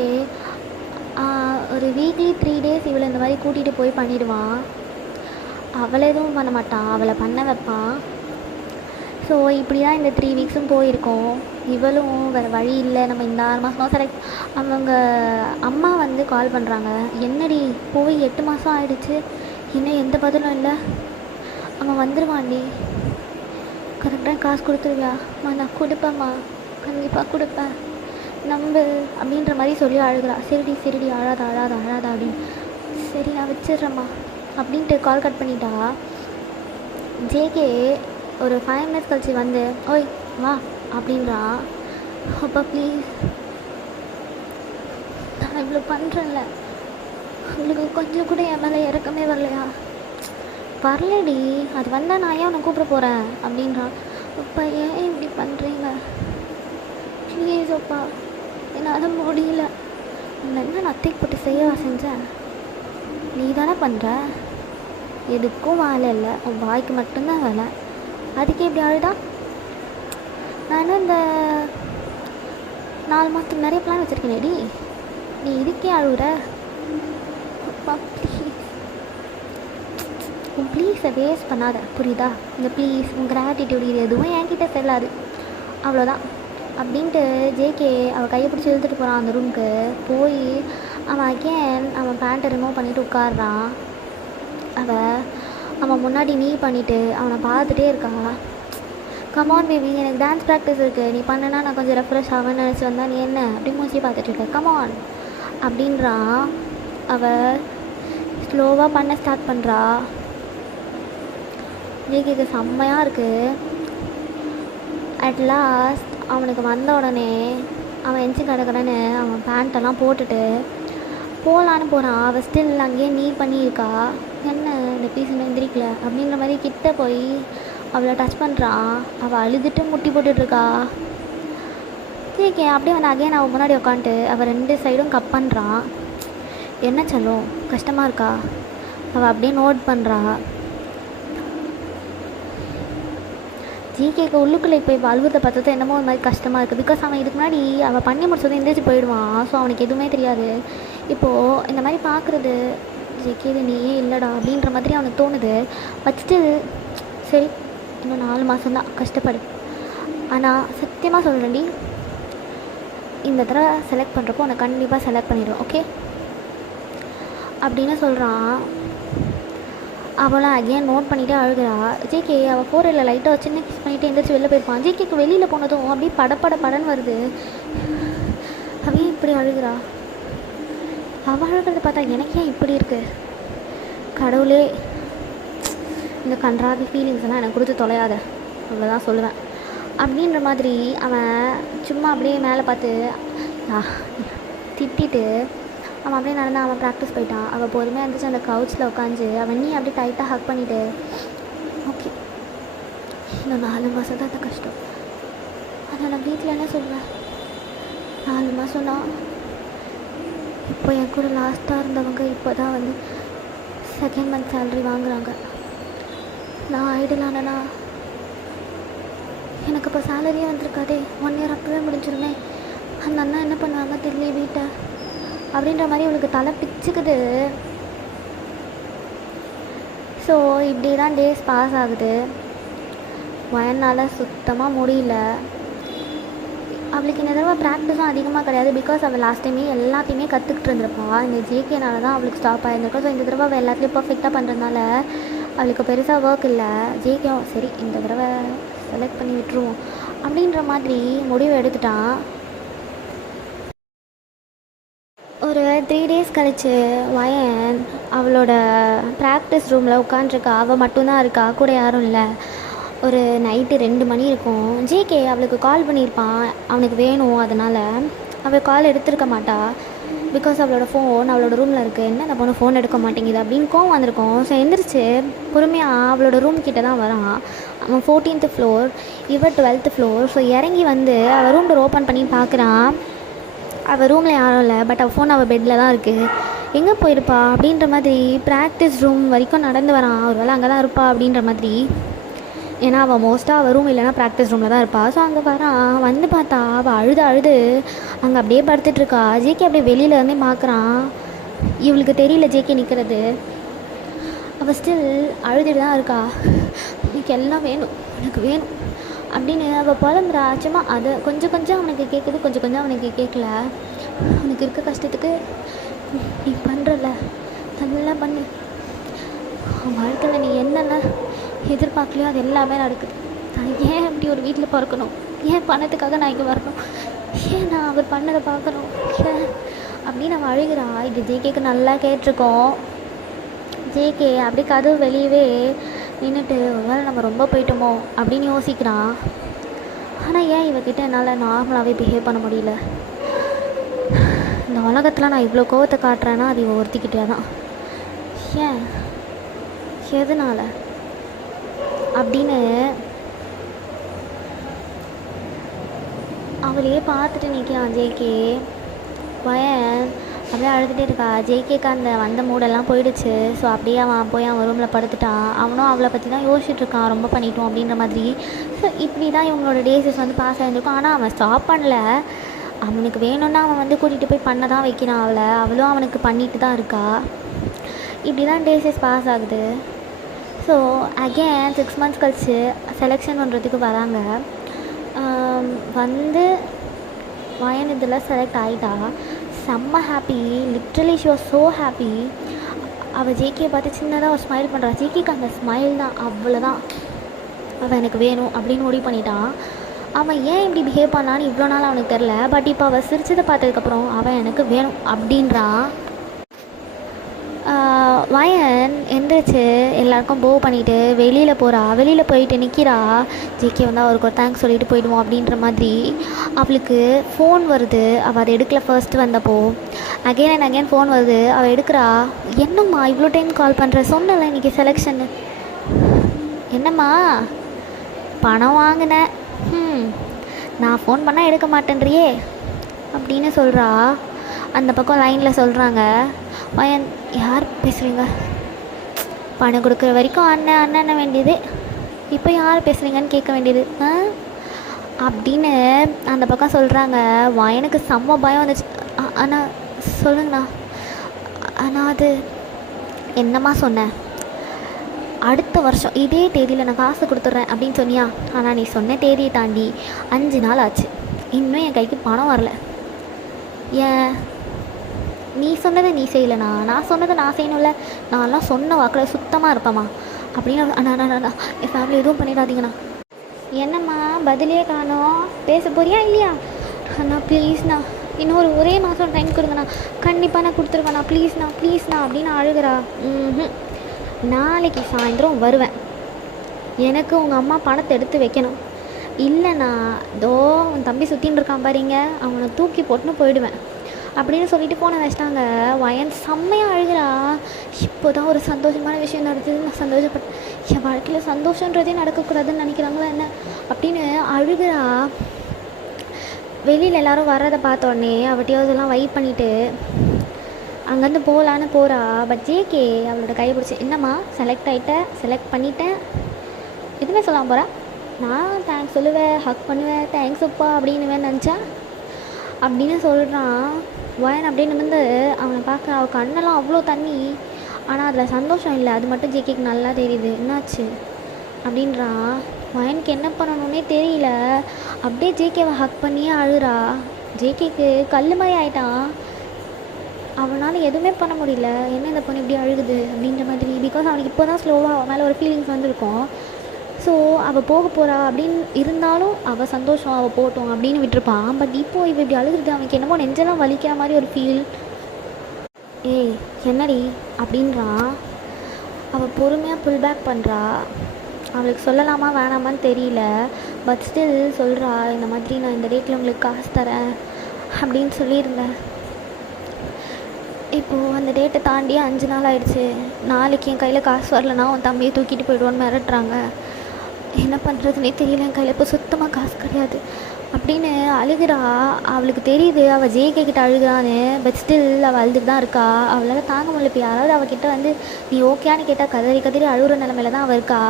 ஒரு வீக்லி 3 days இவளை இந்த மாதிரி கூட்டிகிட்டு போய் பண்ணிவிடுவான். அவளை எதுவும் பண்ண மாட்டான், அவளை பண்ண வைப்பான். ஸோ இப்படி தான் இந்த 3 வீக்ஸும் போயிருக்கோம். இவளும் வேறு வழி இல்லை, நம்ம இந்த 6 மாதம் செலக்ட். அவங்க அம்மா வந்து கால் பண்ணுறாங்க. என்னடி போய் 8 மாதம் ஆகிடுச்சு, இன்னும் எந்த பதிலும் இல்லை. அவன் வந்துடுவான்டி, கரெக்டாக காசு கொடுத்துருவியாம்மா? நான் கொடுப்பேம்மா, கண்டிப்பாக கொடுப்பேன், நம்பு அப்படின்ற மாதிரி சொல்லி அழுகிறா. சரிடி அழாத அப்படின்னு. சரி நான் வச்சிடுறேம்மா அப்படின்ட்டு கால் கட் பண்ணிட்டா. ஜேகே ஒரு 5 minutes கழிச்சு வந்து ஓய் வா அப்படின்றா. அப்பா ப்ளீஸ், நான் இவ்வளோ பண்ணுறேன்ல, உங்களுக்கு கொஞ்சம் கூட என் மேலே இறக்கமே வரலையா? வரலடி, அது வந்தால் நான் ஏன் உன்னை கூப்பிட போகிறேன் அப்படின்றான். அப்பா ஏன் இப்படி பண்ணுறீங்க? ப்ளீஸ் அப்பா, என்னால் முடியல. உன்னை என்ன நத்தைக்கு போட்டு செய்யவா செஞ்சேன்? நீ தானே பண்ணுற, எதுக்கும் வேலை இல்லை, உன் வாய்க்கு மட்டும்தான் வேலை. அதுக்கே இப்படி அழுதா? நான் இந்த 4 மாதத்துக்கு நிறைய பிளான் வச்சுருக்கேனேடி, நீ இதுக்கே அழுகுற? அப்பா ப்ளீஸ், உன் ப்ளீஸை வேஸ்ட் பண்ணாத, புரியுதா? இந்த ப்ளீஸ், உன் கிராட்டிடியூட் இது எதுவும் என்கிட்ட செல்லாது, அவ்வளோதான் அப்படின்ட்டு ஜேகே அவள் கையை பிடிச்சி இழுத்துட்டு போகிறான் அந்த ரூமுக்கு. போய் அவன் அகேன் அவன் பேண்ட்டை ரிமூவ் பண்ணிவிட்டு உட்காடுறான். அவன் முன்னாடி நீ பண்ணிவிட்டு அவனை பார்த்துட்டே இருக்கான். கமான் பேபி, எனக்கு டான்ஸ் ப்ராக்டிஸ் இருக்குது, நீ பண்ணனா நான் கொஞ்சம் ரெஃப்ரெஷ் ஆவேன்னு நினச்சி வந்தா நீ என்ன அப்படி மூச்சி பார்த்துட்ருக்க, கமான் அப்படின்றான். அவள் ஸ்லோவாக பண்ண ஸ்டார்ட் பண்ணுறா. ஜேகேக்கு செம்மையாக இருக்குது. அட் லாஸ்ட் அவனுக்கு வந்த உடனே அவன் எஞ்சி கிடக்குறன்னு அவன் பேண்ட்டெல்லாம் போட்டுட்டு போகலான்னு போகிறான். அவள் ஸ்டில் அங்கேயே நீ பண்ணியிருக்கா. என்ன இந்த பீஸ் இன்னும் எந்திரிக்கல அப்படின்ற மாதிரி கிட்ட போய் அவளை டச் பண்ணுறான். அவள் அழுதுட்டு முட்டி போட்டுட்ருக்கா. ஜேகே அப்படியே வந்து அகேன் அவள் முன்னாடி உட்காந்துட்டு அவள் 2 சைடும் கப் பண்ணுறான். என்ன சொல்லும், கஷ்டமாக இருக்கா? அவள் அப்படியே நோட் பண்ணுறா. ஜிகேக்கு உள்ளுக்குள்ளே இப்போ அழுவதை பார்த்தது என்னமோ ஒரு மாதிரி கஷ்டமாக இருக்குது. பிகாஸ் அவன் இதுக்கு முன்னாடி அவள் பண்ணி முடிச்சதும் எந்திரிச்சு போயிடுவான். ஸோ அவனுக்கு எதுவுமே தெரியாது. இப்போது இந்த மாதிரி பார்க்குறது ஜிகே இது நீயே இல்லைடா அப்படின்ற மாதிரி அவனுக்கு தோணுது. வச்சுட்டு சரி இன்னும் 4 மாதம்தான் கஷ்டப்படு, ஆனால் சத்தியமாக சொல்கிறேன்டி, இந்த தடவை செலக்ட் பண்ணுறப்போ உன்னை கண்டிப்பாக செலக்ட் பண்ணிடுவேன், ஓகே அப்படின்னு சொல்கிறான். அவளாம் அகேன் நோட் பண்ணிகிட்டே அழுகிறா. ஜேகே அவள் ஃபோரில் லைட்டாக சின்ன கிஸ் பண்ணிவிட்டு எந்திரிச்சு வெளில போயிருப்பான். ஜேகேக்கு வெளியில் போனதும் அப்படியே படன்னு வருது. அவன் இப்படி அழுகிறா. அவள் அழுகிறத பார்த்தா எனக்கு ஏன் இப்படி இருக்குது? கடவுளே, இந்த கன்றாவி ஃபீலிங்ஸ் எல்லாம் எனக்கு கொடுத்து தொலையாத, அவ்வளோதான் சொல்லுவேன் அப்படின்ற மாதிரி. அவன் சும்மா அப்படியே மேலே பார்த்து திட்டிட்டு அவன் அப்படியே நடந்தான். அவன் ப்ராக்டிஸ் போயிட்டான். அவள் பொறுமையாக இருந்துச்சு அந்த கவுச்சில் உட்காந்து அவன் நீ அப்படியே டைட்டாக ஹக் பண்ணிவிட்டு, ஓகே இன்னும் 4 மாதம் தான் அந்த கஷ்டம். அதை நான் வீட்டில் என்ன சொல்லுவேன்? 4 மாதம் தான். இப்போ என் கூட லாஸ்ட்டாக இருந்தவங்க இப்போ தான் வந்து 2nd month சேலரி வாங்குகிறாங்க. நான் ஐடலானா எனக்கு இப்போ சேலரியே வந்திருக்காதே, 1 year அப்போவே முடிஞ்சிருமே. அந்த அண்ணா என்ன பண்ணுவாங்க தெரியல வீட்டை அப்படின்ற மாதிரி அவளுக்கு தலை பிச்சுக்குது. ஸோ இப்படி தான் டேஸ் பாஸ் ஆகுது. வயனால் சுத்தமாக முடியல. அவளுக்கு இந்த தடவை ப்ராக்டிஸும் அதிகமாக கிடையாது. பிகாஸ் அவள் லாஸ்ட் டைமே எல்லாத்தையுமே கற்றுக்கிட்டு இருந்திருப்பாள். இந்த ஜேகேனால தான் அவளுக்கு ஸ்டாப் ஆகிருந்திருக்கோம். ஸோ இந்த தடவை அவள் எல்லாத்துலேயும் பர்ஃபெக்டாக பண்ணுறதுனால அவளுக்கு பெருசாக ஒர்க் இல்லை. ஜேகேவும் சரி இந்த தடவை செலக்ட் பண்ணி விட்டுருவோம் அப்படின்ற மாதிரி முடிவு எடுத்துட்டான். ஒரு 3 days கழிச்சு வயன் அவளோட ப்ராக்டிஸ் ரூமில் உட்காண்ட்ருக்கா. அவள் மட்டும்தான் இருக்கா, கூட யாரும் இல்லை. ஒரு நைட்டு 2 மணி இருக்கும். ஜேகே அவளுக்கு கால் பண்ணியிருப்பான், அவனுக்கு வேணும். அதனால் அவள் கால் எடுத்திருக்க மாட்டா. பிகாஸ் அவளோட ஃபோன் அவளோட ரூமில் இருக்குது. என்ன அந்த பொண்ணு ஃபோன் எடுக்க மாட்டேங்குது அப்படின்னு கோவம் வந்திருக்கோம். ஸோ எந்திரிச்சு பொறுமையாக அவளோட ரூம் கிட்டே தான் வரான். அவன் 14th floor, இவள் 12th floor. ஸோ இறங்கி வந்து அவள் ரூம் டோர் ஓப்பன் பண்ணி பார்க்குறான். அவள் ரூமில் யாரும் இல்லை. பட் அவள் ஃபோன் அவள் பெட்டில் தான் இருக்குது. எங்கே போயிருப்பா அப்படின்ற மாதிரி ப்ராக்டிஸ் ரூம் வரைக்கும் நடந்து வரான். ஒரு வேளை அங்கே தான் இருப்பா அப்படின்ற மாதிரி. ஏன்னா அவள் மோஸ்ட்டாக அவள் ரூம் இல்லைனா ப்ராக்டிஸ் ரூமில் தான் இருப்பாள். ஸோ அங்கே வரான். வந்து பார்த்தா அவள் அழுது அங்கே அப்படியே படுத்துட்ருக்கா. ஜேகே அப்படியே வெளியில் இருந்தே பார்க்குறான். இவளுக்கு தெரியல ஜேகே நிற்கிறது. அவள் ஸ்டில் அழுதுட்டு தான் இருக்கா. எனக்கு எல்லாம் வேணும், எனக்கு வேணும் அப்படின்னு அவள் புலம்புறா. சும்மா அதை கொஞ்சம் அவனுக்கு கேட்குது, கொஞ்சம் அவனுக்கு கேட்கல. அவனுக்கு இருக்க கஷ்டத்துக்கு நீ பண்ணுறல நல்லா பண்ணு. அவன் வாழ்க்கையில் நீ என்னென்ன எதிர்பார்க்கலையோ அது எல்லாமே நடக்குது. நான் ஏன் இப்படி ஒரு வீட்டில் பிறக்கணும்? ஏன் பணத்துக்காக நான் இங்கே வரணும்? ஏன் நான் அவர் பண்ணதை பார்க்கணும்? ஏன் அப்படின்னு அவன் அழுகிறா. இது ஜேகேக்கு நல்லா கேட்டிருக்கோம். ஜேகே அப்படி கதவு வெளியவே நின்றுட்டு ஒருவேளை நம்ம ரொம்ப போயிட்டோமோ அப்படின்னு யோசிக்கிறான். ஆனால் ஏன் இவகிட்ட என்னால் நார்மலாகவே பிஹேவ் பண்ண முடியல? இந்த உலகத்தில் நான் இவ்வளோ கோவத்தை காட்டுறேன்னா அது இவ ஒருத்திக்கிட்டே தான். ஏன் எதனால் அப்படின்னு அவளையே பார்த்துட்டு நிற்கிறான் ஜேகே. வயன் அப்படியே அழுதுகிட்டே இருக்கா. ஜேகேக்கு அந்த வந்த மூடெல்லாம் போயிடுச்சு. ஸோ அப்படியே அவன் போய் அவன் ரூமில் படுத்துட்டான். அவனும் அவளை பற்றி தான் யோசிச்சுட்ருக்கான், ரொம்ப பண்ணிட்டோம் அப்படின்ற மாதிரி. ஸோ இப்படி தான் இவங்களோட டேஸஸ் வந்து பாஸ் ஆகிருந்திருக்கும். ஆனால் அவன் ஸ்டாப் பண்ணல. அவனுக்கு வேணும்னா அவன் வந்து கூட்டிகிட்டு போய் பண்ண தான் வைக்கிறான் அவளை. அவளும் அவனுக்கு பண்ணிட்டு தான் இருக்கா. இப்படி தான் டேஸஸ் பாஸ் ஆகுது. ஸோ அகேன் 6 months கழிச்சு செலெக்ஷன் பண்ணுறதுக்கு வராங்க. வந்து வயன் இதில் செலக்ட் ஆகிட்டா. செம்ம happy. Literally she was so happy. அவள் ஜேகே பார்த்து சின்னதாக ஒரு ஸ்மைல் பண்ணுறா. ஜேகேக்கு அந்த ஸ்மைல் தான் அவ்வளோதான். அவள் எனக்கு வேணும் அப்படின்னு முடிவு பண்ணிட்டான். அவன் ஏன் இப்படி பிஹேவ் பண்ணான்னு இவ்வளோ நாள் அவனுக்கு தெரில. பட் இப்போ அவள் சிரிச்சதை பார்த்ததுக்கப்புறம் அவன் எனக்கு வேணும் அப்படின்றான். வயன் எந்திரிச்சு எல்லாருக்கும் போ பண்ணிவிட்டு வெளியில் போகிறா. வெளியில் போயிட்டு நிற்கிறா. ஜேகே வந்து அவருக்கு ஒரு தேங்க்ஸ் சொல்லிட்டு போயிடுவோம் அப்படின்ற மாதிரி. அவளுக்கு ஃபோன் வருது. அவள் அதை எடுக்கல ஃபர்ஸ்ட் வந்தப்போ. அகெயின் அண்ட் அகெயின் ஃபோன் வருது. அவள் எடுக்கிறா. என்னம்மா இவ்வளோ டைம் கால் பண்ணுற? சொன்னல இன்றைக்கி செலெக்ஷன்னு. என்னம்மா பணம் வாங்கினேன், நான் ஃபோன் பண்ணால் எடுக்க மாட்டேன்றியே அப்படின்னு சொல்கிறா. அந்த பக்கம் லைனில் சொல்கிறாங்க. வயன் யார் பேசுகிறீங்க? பணம் கொடுக்குற வரைக்கும் அண்ணன் வேண்டியது, இப்போ யார் பேசுகிறீங்கன்னு கேட்க வேண்டியது அப்படின்னு அந்த பக்கம் சொல்கிறாங்க. வயனுக்கு செம்ம பயம் வந்துச்சு. ஆனால் சொல்லுங்கண்ணா. ஆனால் அது என்னம்மா சொன்னேன்? அடுத்த வருஷம் இதே தேதியில் நான் காசு கொடுத்துட்றேன் அப்படின்னு சொன்னியா? ஆனால் நீ சொன்ன தேதியை தாண்டி 5 நாள் ஆச்சு. இன்னும் என் கைக்கு பணம் வரல. ஏன் நீ சொன்னதை நீ செய்யலைண்ணா, நான் சொன்னதை நான் செய்யணும்ல, நான்லாம் சொன்ன வாக்கில் சுத்தமாக இருப்பேம்மா அப்படின்னு. அண்ணா என் ஃபேமிலி எதுவும் பண்ணிடாதீங்கண்ணா. என்னம்மா பதிலே காணோம், பேச போறியா இல்லையா? அண்ணா ப்ளீஸ்ண்ணா, இன்னொரு ஒரே மாதம் டைம் கொடுங்கண்ணா, கண்டிப்பாக நான் கொடுத்துருவேண்ணா, ப்ளீஸ்ண்ணா அப்படின்னு அழுகிறா. நாளைக்கு சாயந்தரம் வருவேன், எனக்கு உங்கள் அம்மா பணத்தை எடுத்து வைக்கணும். இல்லைண்ணா, தோ உன் தம்பி சுற்றின்னு இருக்கான் பாருங்க, அவனை தூக்கி போட்டுன்னு போயிடுவேன் அப்படின்னு சொல்லிட்டு ஃபோனை வச்சிட்டாங்க. வயன் செம்மையாக அழுகிறா. இப்போ தான் ஒரு சந்தோஷமான விஷயம் நடக்குதுன்னு நான் சந்தோஷப்பட்டேன். என் வாழ்க்கையில் சந்தோஷன்றதே நடக்கக்கூடாதுன்னு நினைக்கிறாங்களா என்ன அப்படின்னு அழுகிறா. வெளியில் எல்லோரும் வர்றதை பார்த்தோடனே அவட்டையோதெல்லாம் வைப் பண்ணிவிட்டு அங்கேருந்து போகலான்னு போகிறா. பட் ஜேகே அவளோட கையை பிடிச்சி, என்னம்மா செலக்ட் பண்ணிட்டேன் எதுவுமே சொல்லாமல் போகிறா. நான் தேங்க்ஸ் சொல்லுவேன், ஹக் பண்ணுவேன், தேங்க்ஸ் அப்பா அப்படின்னுவேன் நினச்சா அப்படின்னு சொல்கிறான். வயன் அப்படின்னு வந்து அவனை பார்க்க அவள் கண்ணெல்லாம் அவ்வளோ தண்ணி, ஆனால் அதில் சந்தோஷம் இல்லை, அது மட்டும் ஜேகேக்கு நல்லா தெரியுது. என்னாச்சு அப்படின்றான். வயனுக்கு என்ன பண்ணணுன்னே தெரியல, அப்படியே ஜேகேவை ஹக் பண்ணியே அழுறா. ஜேகேக்கு கல் மாதிரி ஆகிட்டான், அவனால் எதுவுமே பண்ண முடியல. என்ன இந்த பொண்ணு இப்படி அழுகுது அப்படின்ற மாதிரி. பிகாஸ் அவனுக்கு இப்போ தான் ஸ்லோவாக அவன் மேலே ஒரு ஃபீலிங்ஸ் வந்துருக்கும். ஸோ அவள் போக போகிறா அப்படின்னு இருந்தாலும் அவள் சந்தோஷம், அவள் போட்டோம் அப்படின்னு விட்டுருப்பான். பட் இப்போது இவள் இப்படி அழுகுறது அவனுக்கு என்னமோ நெஞ்செல்லாம் வலிக்கிற மாதிரி ஒரு ஃபீல். ஏய் என்னடி அப்படின்றான். அவள் பொறுமையாக புல் பேக் பண்ணுறா. அவளுக்கு சொல்லலாமா வேணாமான்னு தெரியல. பட் ஸ்டில் சொல்கிறா, இந்த மாதிரி நான் இந்த டேட்டில் உங்களுக்கு காசு தரேன் அப்படின்னு சொல்லியிருந்தேன். இப்போது அந்த டேட்டை தாண்டி 5 நாள் ஆகிடுச்சு. நாளைக்கு என் கையில் காசு வரலன்னா உன் தம்பியை தூக்கிட்டு போய்டுவோன்னு மிரட்டுறாங்க. என்ன பண்ணுறதுனே தெரியல, என் கையில் இப்போ சுத்தமாக காசு கிடையாது அப்படின்னு அழுகிறா. அவளுக்கு தெரியுது அவள் ஜேகே கிட்ட அழுகிறான்னு. பட் ஸ்டில் அவள் அழுதுட்டு தான் இருக்கா. அவளால் தாங்க முடியல. இப்போ யாராவது அவகிட்ட வந்து நீ ஓகேன்னு கேட்டால் கதறி அழுகிற நிலமையில தான் அவள் இருக்கா.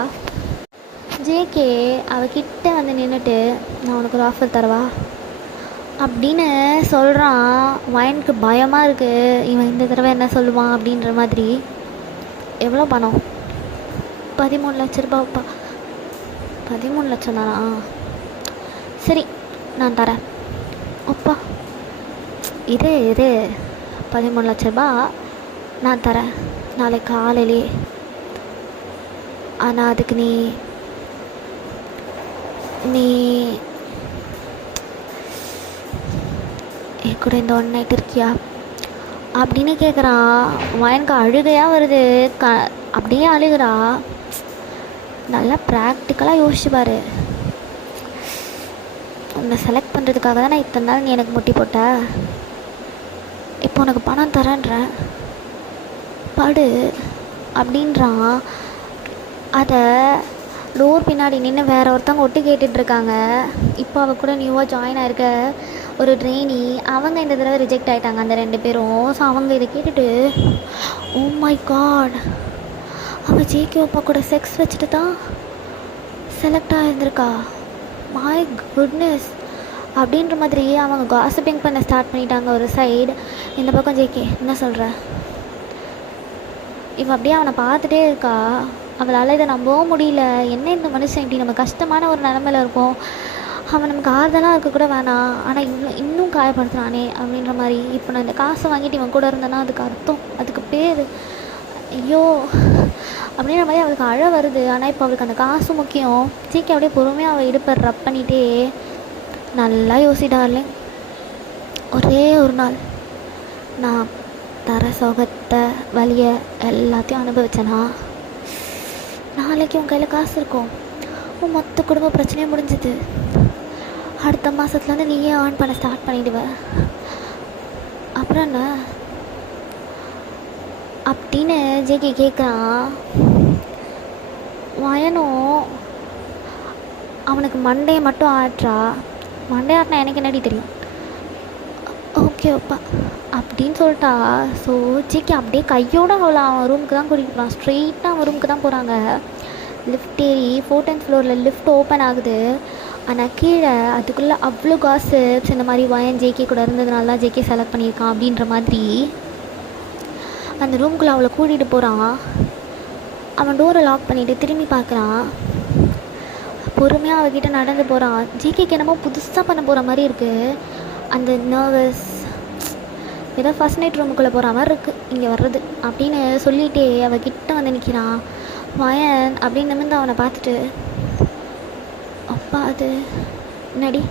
ஜேகே அவகிட்ட வந்து நின்றுட்டு, நான் உனக்கு ஒரு ஆஃபர் தரவா அப்படின்னு சொல்கிறான். வயனுக்கு பயமாக இருக்குது, இவன் இந்த தடவை என்ன சொல்லுவான் அப்படின்ற மாதிரி. எவ்வளோ பணம்? 13 லட்ச ரூபாப்பா. 13 லட்சம் தானா? சரி நான் தரேன். அப்பா இது 13 லட்ச ரூபா நான் தரேன் நாளைக்கு காலையிலே. ஆனால் அதுக்கு நீ என் கூட இந்த 1 நைட் இருக்கியா அப்படின்னு கேட்குறான். வயனுக்கு அழுகையாக வருது. அப்படியே அழுகிறா. நல்லா ப்ராக்டிக்கலாக யோசிச்சுப்பார். உன்னை செலக்ட் பண்ணுறதுக்காக தான் நான் இத்தனை நாள் நீ எனக்கு முட்டி போட்ட. இப்போ உனக்கு பணம் தரேன்றேன், படு அப்படின்றான். அதை டோர் பின்னாடி நின்று வேற ஒருத்தவங்க ஒட்டு கேட்டுட்ருக்காங்க. இப்போ அவள் கூட நியூவாக ஜாயின் ஆகிருக்க ஒரு ட்ரெயினி, அவங்க இந்த தடவை ரிஜெக்ட் ஆகிட்டாங்க அந்த 2 பேரும். ஸோ அவங்க இதை கேட்டுட்டு, ஓ மை காட், அவள் ஜேகே அப்பா கூட செக்ஸ் வச்சுட்டு தான் செலக்ட் ஆகியிருந்திருக்கா, மை குட்னஸ் அப்படின்ற மாதிரி அவங்க காசிப்பிங் பண்ண ஸ்டார்ட் பண்ணிட்டாங்க ஒரு சைடு. இந்த பக்கம் ஜேகே என்ன சொல்கிற? இவன் அப்படியே அவனை பார்த்துட்டே இருக்கா. அவளால் இதை நம்பவும் முடியல. என்ன இந்த மனுஷன் இப்படி, நம்ம கஷ்டமான ஒரு நிலமையில இருப்போம், அவன் நமக்கு ஆறுதலாக இருக்க கூட வேணாம், ஆனால் இன்னும் காயப்படுத்துறானே அப்படின்ற மாதிரி. இப்போ நான் இந்த காசை வாங்கிட்டு இவன் கூட இருந்தேன்னா அதுக்கு அர்த்தம், அதுக்கு பேர் ஐயோ அப்படின்ற மாதிரி அவளுக்கு அழ வருது. ஆனால் இப்போ அவளுக்கு அந்த காசு முக்கியம். ஜேகே அப்படியே பொறுமையாக அவள் இடுப்பை ரப் பண்ணிகிட்டே, நல்லா யோசிடார்லே, ஒரே ஒரு நாள் நான் தர சோகத்தை வலியை எல்லாத்தையும் அனுபவிச்சேன்னா நாளைக்கு உன் கையில் காசு இருக்கும், உன் மொத்த குடும்ப பிரச்சனையும் முடிஞ்சுது, அடுத்த மாதத்துலேருந்து நீயே ஏர்ன் பண்ண ஸ்டார்ட் பண்ணிவிடுவ, அப்புறம் என்ன அப்படின்னு ஜேகே கேட்குறான். வயனும் அவனுக்கு மண்டையை மட்டும் ஆட்டுறா. மண்டே ஆட்டினா எனக்கு என்னடி தெரியும், ஓகே அப்பா அப்படின்னு சொல்லிட்டா. ஸோ ஜேகே அப்படியே கையோடு அவன் ரூமுக்கு தான் கூட்டிகிட்டு போகிறான். ஸ்ட்ரெயிட்டாக அவன் ரூமுக்கு தான் போகிறாங்க. லிஃப்ட் ஏறி 14th ஃப்ளோரில் லிஃப்ட் ஓப்பன் ஆகுது. ஆனால் கீழே அதுக்குள்ளே அவ்வளோ காசிப்ஸ், இந்த மாதிரி வயன் ஜேகே கூட இருந்ததுனால தான் ஜேகே செலக்ட் பண்ணியிருக்கான் அப்படின்ற மாதிரி அந்த ரூம்குள்ளே அவளை கூட்டிகிட்டு போகிறான். அவன் டோரை லாக் பண்ணிவிட்டு திரும்பி பார்க்குறான். பொறுமையாக அவகிட்ட நடந்து போகிறான். ஜேகேக்கு என்னமோ புதுசாக பண்ண போகிற மாதிரி இருக்குது. அந்த நர்வஸ் ஏதோ ஃபர்ஸ்ட் நைட் ரூமுக்குள்ளே போகிற மாதிரி இருக்குது இங்கே வர்றது அப்படின்னு சொல்லிகிட்டே அவகிட்ட வந்து நிற்கிறான். வயன் அப்படின்னு நிமிர்ந்து அவனை பார்த்துட்டு, அப்பா அது நடி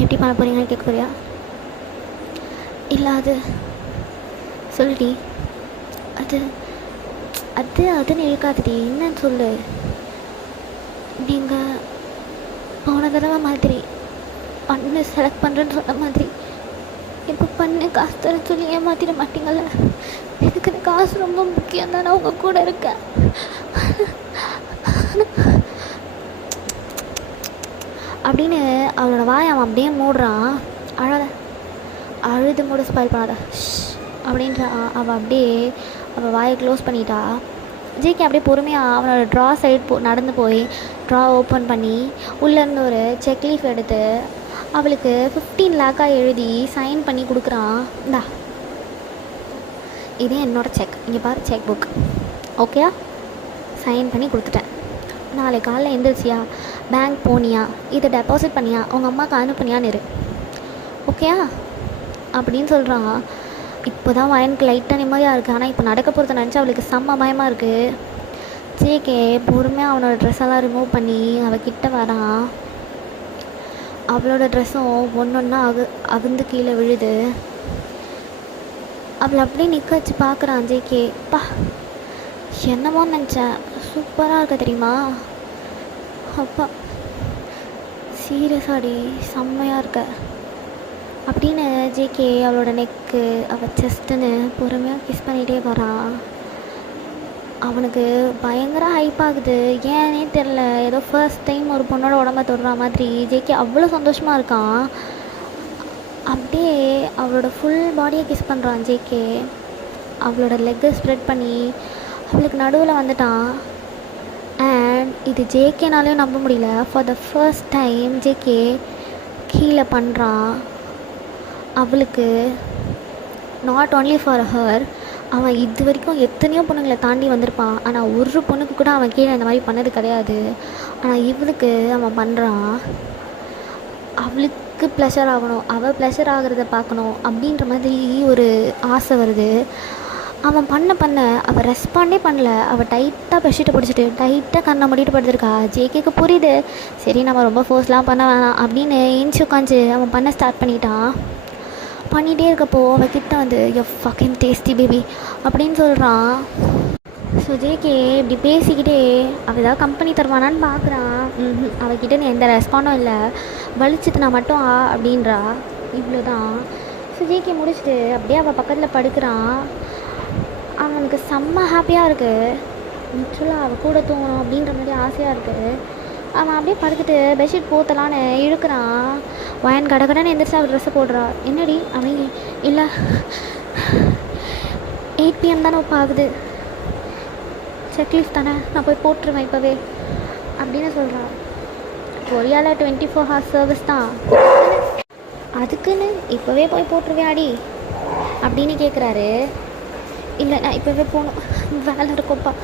எப்படி பண்ண போகிறீங்கன்னு கேட்க போறியா? இல்லை அது சொல்லுடி. அது அது அதுன்னு இழுக்காதுடி, என்னன்னு சொல்லு. நீங்கள் போன தடவை மாதிரி பண்ணு செலக்ட் பண்ணுறேன்னு சொன்ன மாதிரி இப்போ பண்ணு காசு தர சொல்லி ஏமாற்றிட மாட்டீங்கள்ல. எனக்கு இந்த காசு ரொம்ப முக்கியம் தான், நான் உங்கள் கூட இருக்கேன். அப்படின்னு அவளோட வாயை அவன் அப்படியே மூடுறான். அழுது மூட ஸ்பாயில் பண்ணாத அப்படின்ற அவள் அப்படியே அவள் வாயை க்ளோஸ் பண்ணிட்டா. ஜேகே அப்படியே பொறுமையாக அவனோட ட்ரா சைடு நடந்து போய் ட்ரா ஓப்பன் பண்ணி உள்ளேருந்து ஒரு செக் லீஃப் எடுத்து அவளுக்கு 15 லேக்காக எழுதி சைன் பண்ணி கொடுக்குறான். இந்தா இதே என்னோடய செக், இங்கே பாரு செக் புக், ஓகேயா? சைன் பண்ணி கொடுத்துட்டேன். நாளைக்கு காலையில் எழுந்திரிச்சியா, பேங்க் போனியா, இதை டெபாசிட் பண்ணியா, உங்கள் அம்மாவுக்கு அனுப்புனியான்னு இரு, ஓகேயா அப்படின்னு சொல்கிறான். இப்போ தான் வயனுக்கு லைட்டாக நிம்மதியாக இருக்குது. ஆனால் இப்போ நடக்க போகிறத நினச்சா அவளுக்கு செம்ம பயமாக இருக்குது. ஜேகே பொறுமையாக அவனோட ட்ரெஸ்ஸெல்லாம் ரிமூவ் பண்ணி அவகிட்ட வரான். அவளோட ட்ரெஸ்ஸும் ஒன்று ஒன்றா அவிழ்ந்து கீழே விழுது. அவளை அப்படியே நிற்க வச்சு பார்க்குறான் ஜேகே. பா என்னமோ நினச்சேன், சூப்பராக இருக்க தெரியுமா? அப்பா சீரியஸாடி செம்மையாக இருக்க அப்படின்னு ஜேகே அவளோட நெக்கு அவள் செஸ்ட்டுன்னு பொறுமையாக கிஸ் பண்ணிகிட்டே வரான். அவனுக்கு பயங்கர ஹைப் ஆகுது, ஏன்னே தெரில. ஏதோ ஃபர்ஸ்ட் டைம் ஒரு பொண்ணோட உடம்ப தொடுற மாதிரி ஜேகே அவ்வளோ சந்தோஷமாக இருக்கான். அப்படியே அவளோட ஃபுல் பாடியை கிஸ் பண்ணுறான் ஜேகே. அவளோட லெக்கை ஸ்ப்ரெட் பண்ணி அவளுக்கு நடுவில் வந்துட்டான். அண்ட் இது ஜேகேனாலையும் நம்ப முடியல. For the first time JK கீழே பண்ணுறான் அவளுக்கு. நாட் ஓன்லி ஃபார் ஹர், அவன் இது வரைக்கும் எத்தனையோ பொண்ணுங்களை தாண்டி வந்திருப்பான். ஆனால் ஒரு பொண்ணுக்கு கூட அவன் கீழே இந்த மாதிரி பண்ணது கிடையாது. ஆனால் இவளுக்கு அவன் பண்ணுறான். அவளுக்கு ப்ளஷர் ஆகணும், அவள் ப்ளஷர் ஆகிறத பார்க்கணும் அப்படின்ற மாதிரி ஒரு ஆசை வருது. அவன் பண்ண அவள் ரெஸ்பாண்டே பண்ணல. அவள் டைட்டாக பெட்ஷீட்டை பிடிச்சிட்டு டைட்டாக கண்ணை மூடிட்டு படுத்திருக்கா. ஜேகேக்கு புரியுது, சரி நம்ம ரொம்ப ஃபோர்ஸ்லாம் பண்ண வேணாம் அப்படின்னு ஏஞ்சி உட்காந்து அவன் பண்ண ஸ்டார்ட் பண்ணிட்டான். பண்ணிகிட்டே இருக்கப்போ அவகிட்ட வந்து யோ ஃபக்கிங் டேஸ்டி பேபி அப்படின்னு சொல்கிறான். ஸோ ஜேகே இப்படி பேசிக்கிட்டே அவள் ஏதாவது கம்பெனி தருவானான்னு பார்க்குறான். அவகிட்ட எந்த ரெஸ்பாண்டும் இல்லை. வலிச்சுட்டு நான் மட்டும் அப்படின்றா. இவ்வளோ தான். ஸோ ஜேகே முடிச்சுட்டு அப்படியே அவள் பக்கத்தில் படுக்கிறான். அவனுக்கு செம்ம ஹாப்பியாக இருக்குது. லிட்ரலாக அவள் கூட தூங்கணும் அப்படின்ற மாதிரி ஆசையாக இருக்குது. அவன் அப்படியே படுத்துட்டு பெட்ஷீட் போத்தலான்னு இழுக்கிறான். வயன் கடகடன்னு எந்திரிச்சு அவள் ட்ரெஸ்ஸை போடுறா. என்னடி அவன்? இல்லை 8 PM தானே இப்போ ஆகுது, செக்லீஃப் தானே, நான் போய் போட்டுருவேன் இப்போவே அப்படின்னு சொல்கிறான். கொரியாவில் 24 hours சர்வீஸ் தான், அதுக்குன்னு இப்போவே போய் போட்டுருவேன் அப்படின்னு கேட்குறாரு. இல்லை நான் இப்போவே போகணும், வேலை இருக்கோப்பா,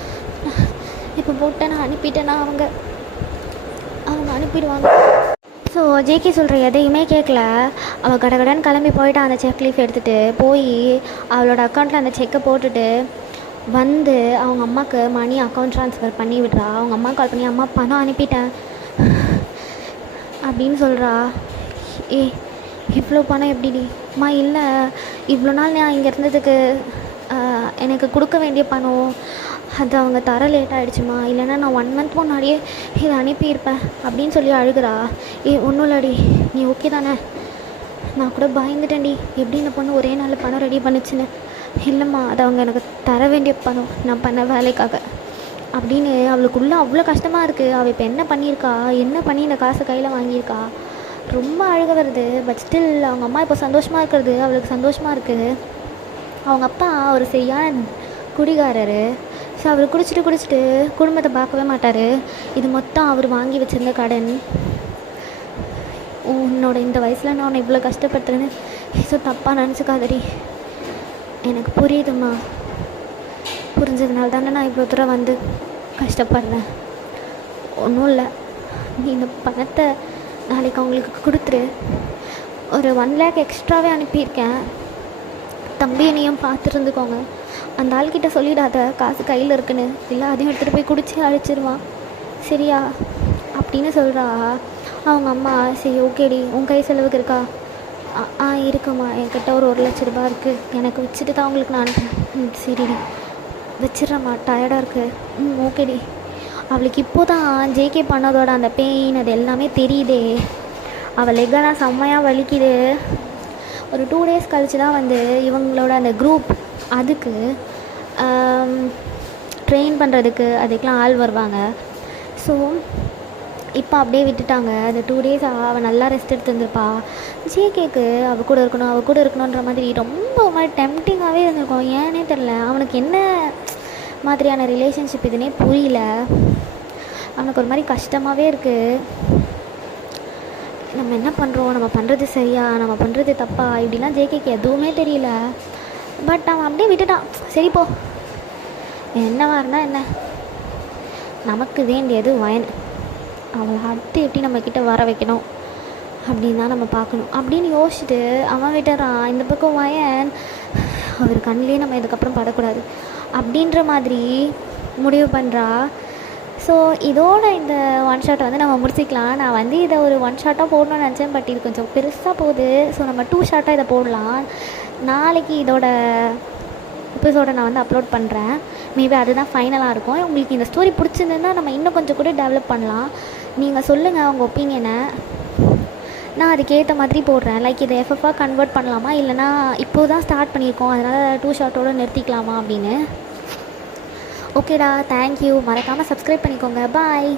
இப்போ போட்டேன் நான் அனுப்பிட்டேன்னா அவங்க அனுப்பிடுவாங்க. ஸோ ஜேகே சொல்கிற எதையுமே கேட்கல. அவள் கடகடன்னு கிளம்பி போயிட்டான். அந்த செக் லீஃப் எடுத்துகிட்டு போய் அவளோட அக்கௌண்ட்டில் அந்த செக்கை போட்டுட்டு வந்து அவங்க அம்மாவுக்கு மணி அக்கௌண்ட் ட்ரான்ஸ்ஃபர் பண்ணி விடுறா. அவங்க அம்மா கால் பண்ணி அம்மா பணம் அனுப்பிட்டேன் அப்படின்னு சொல்கிறா. இவ்வளோ பணம் எப்படிடி? அம்மா இல்லை, இவ்வளோ நாள் நான் இங்கே இருந்ததுக்கு எனக்கு கொடுக்க வேண்டிய பணம் அது அவங்க தர லேட் ஆகிடுச்சுமா, இல்லைன்னா நான் 1 month முன்னாடியே இதை அனுப்பியிருப்பேன் அப்படின்னு சொல்லி அழுகிறா. ஒன்றும் இல்லடி, நீ ஓகே தானே? நான் கூட பயந்துட்டேன்டி, எப்படி இந்த பொண்ணு ஒரே நாள் பணம் ரெடி பண்ணுச்சுன்னு. இல்லைம்மா, அது அவங்க எனக்கு தர வேண்டிய பணம், நான் பண்ண வேலைக்காக அப்படின்னு. அவளுக்குள்ளே அவ்வளோ கஷ்டமாக இருக்குது. அவள் இப்போ என்ன பண்ணியிருக்கா, என்ன பண்ணி இந்த காசை கையில் வாங்கியிருக்கா, ரொம்ப அழுக வருது. பட் ஸ்டில் அவங்க அம்மா இப்போ சந்தோஷமாக இருக்கிறது அவளுக்கு சந்தோஷமாக இருக்குது. அவங்க அப்பா ஒரு சரியான குடிகாரர். ஸோ அவர் குடிச்சிட்டு குடும்பத்தை பார்க்கவே மாட்டார். இது மொத்தம் அவர் வாங்கி வச்சுருந்த கடன். உன்னோட இந்த வயசில் நான் உன்னை இவ்வளோ கஷ்டப்படுத்துறேன்னு ஸோ தப்பாக நினச்சிக்காதடி. எனக்கு புரியுதும்மா, புரிஞ்சதுனால தானே நான் இவ்வளோ தூரம் வந்து கஷ்டப்படுறேன். ஒன்றும் இல்லை, நீ இந்த பணத்தை நாளைக்கு அவங்களுக்கு கொடுத்துரு. ஒரு 1 lakh எக்ஸ்ட்ராவே அனுப்பியிருக்கேன். தம்பியனையும் பார்த்துருந்துக்கோங்க. அந்த ஆள்கிட்ட சொல்லிடாத காசு கையில் இருக்குன்னு, இல்லை அதையும் எடுத்துகிட்டு போய் குடிச்சு அழைச்சிருவான், சரியா அப்படின்னு சொல்கிறா. அவங்க அம்மா சரி ஓகேடி, உன் கை செலவுக்கு இருக்கா? இருக்குமா, என்கிட்ட ஒரு 1,00,000 ரூபா இருக்குது, எனக்கு வச்சுட்டு தான் உங்களுக்கு நான் அனுப்புகிறேன். சரிடி வச்சிட்றேம்மா, டயர்டாக இருக்குது. ஓகேடி. அவளுக்கு இப்போ தான் ஜேகே பண்ணதோட அந்த பெயின் அது எல்லாமே தெரியுதே. அவள் லெக்கெல்லாம் செம்மையாக வலிக்குது. ஒரு 2 days கழிச்சு தான் வந்து இவங்களோட அந்த குரூப் அதுக்கு ட்ரெயின் பண்ணுறதுக்கு அதுக்கெலாம் ஆள் வருவாங்க. ஸோ இப்போ அப்படியே விட்டுட்டாங்க. அந்த 2 days அவள் நல்லா ரெஸ்ட் எடுத்துருந்துருப்பா. ஜேகேக்கு அவள் கூட இருக்கணுன்ற மாதிரி ரொம்ப ஒரு மாதிரி டெம்ப்டிங்காகவே இருந்திருக்கும். ஏன்னே தெரில, அவனுக்கு என்ன மாதிரியான ரிலேஷன்ஷிப் இதுனே புரியல. அவனுக்கு ஒரு மாதிரி கஷ்டமாகவே இருக்குது. நம்ம என்ன பண்ணுறோம், நம்ம பண்ணுறது சரியா, நம்ம பண்ணுறது தப்பா, இப்படிலாம் ஜேகேக்கு எதுவுமே தெரியல. பட் அவன் அப்படியே விட்டுட்டான். சரி போ, என்னவா இருந்தால் என்ன, நமக்கு வேண்டியது வயன், அவளை அடுத்து எப்படி நம்மக்கிட்ட வர வைக்கணும் அப்படின்னு தான் நம்ம பார்க்கணும் அப்படின்னு யோசிச்சுட்டு அவன் விட்டுறான். இந்த பக்கம் வயன் அவர் கண்ணிலே நம்ம இதுக்கப்புறம் படக்கூடாது அப்படின்ற மாதிரி முடிவு பண்ணுறா. ஸோ இதோட இந்த ஒன் ஷாட்டை வந்து நம்ம முடிச்சிக்கலாம். நான் வந்து இதை ஒரு 1 ஷாட்டாக போடணும்னு நினச்சேன், பட் இது கொஞ்சம் பெருசாக போகுது. ஸோ நம்ம 2 ஷாட்டாக இதை போடலாம். நாளைக்கு இதோட எபிசோடை நான் வந்து அப்லோட் பண்ணுறேன். மேபி அதுதான் ஃபைனலாக இருக்கும். உங்களுக்கு இந்த ஸ்டோரி பிடிச்சிருந்ததுன்னா நம்ம இன்னும் கொஞ்சம் கூட டெவலப் பண்ணலாம். நீங்கள் சொல்லுங்கள் உங்கள் ஒப்பீனியனை, நான் அதுக்கேற்ற மாதிரி போடுறேன். லைக் இதை எஃப்எஃபாக கன்வெர்ட் பண்ணலாமா, இல்லைனா இப்போது தான் ஸ்டார்ட் பண்ணியிருக்கோம் அதனால் 2 ஷாட்டோடு நிறுத்திக்கலாமா அப்படின்னு. ஓகேடா, தேங்க்யூ. மறக்காமல் சப்ஸ்கிரைப் பண்ணிக்கோங்க. பாய்.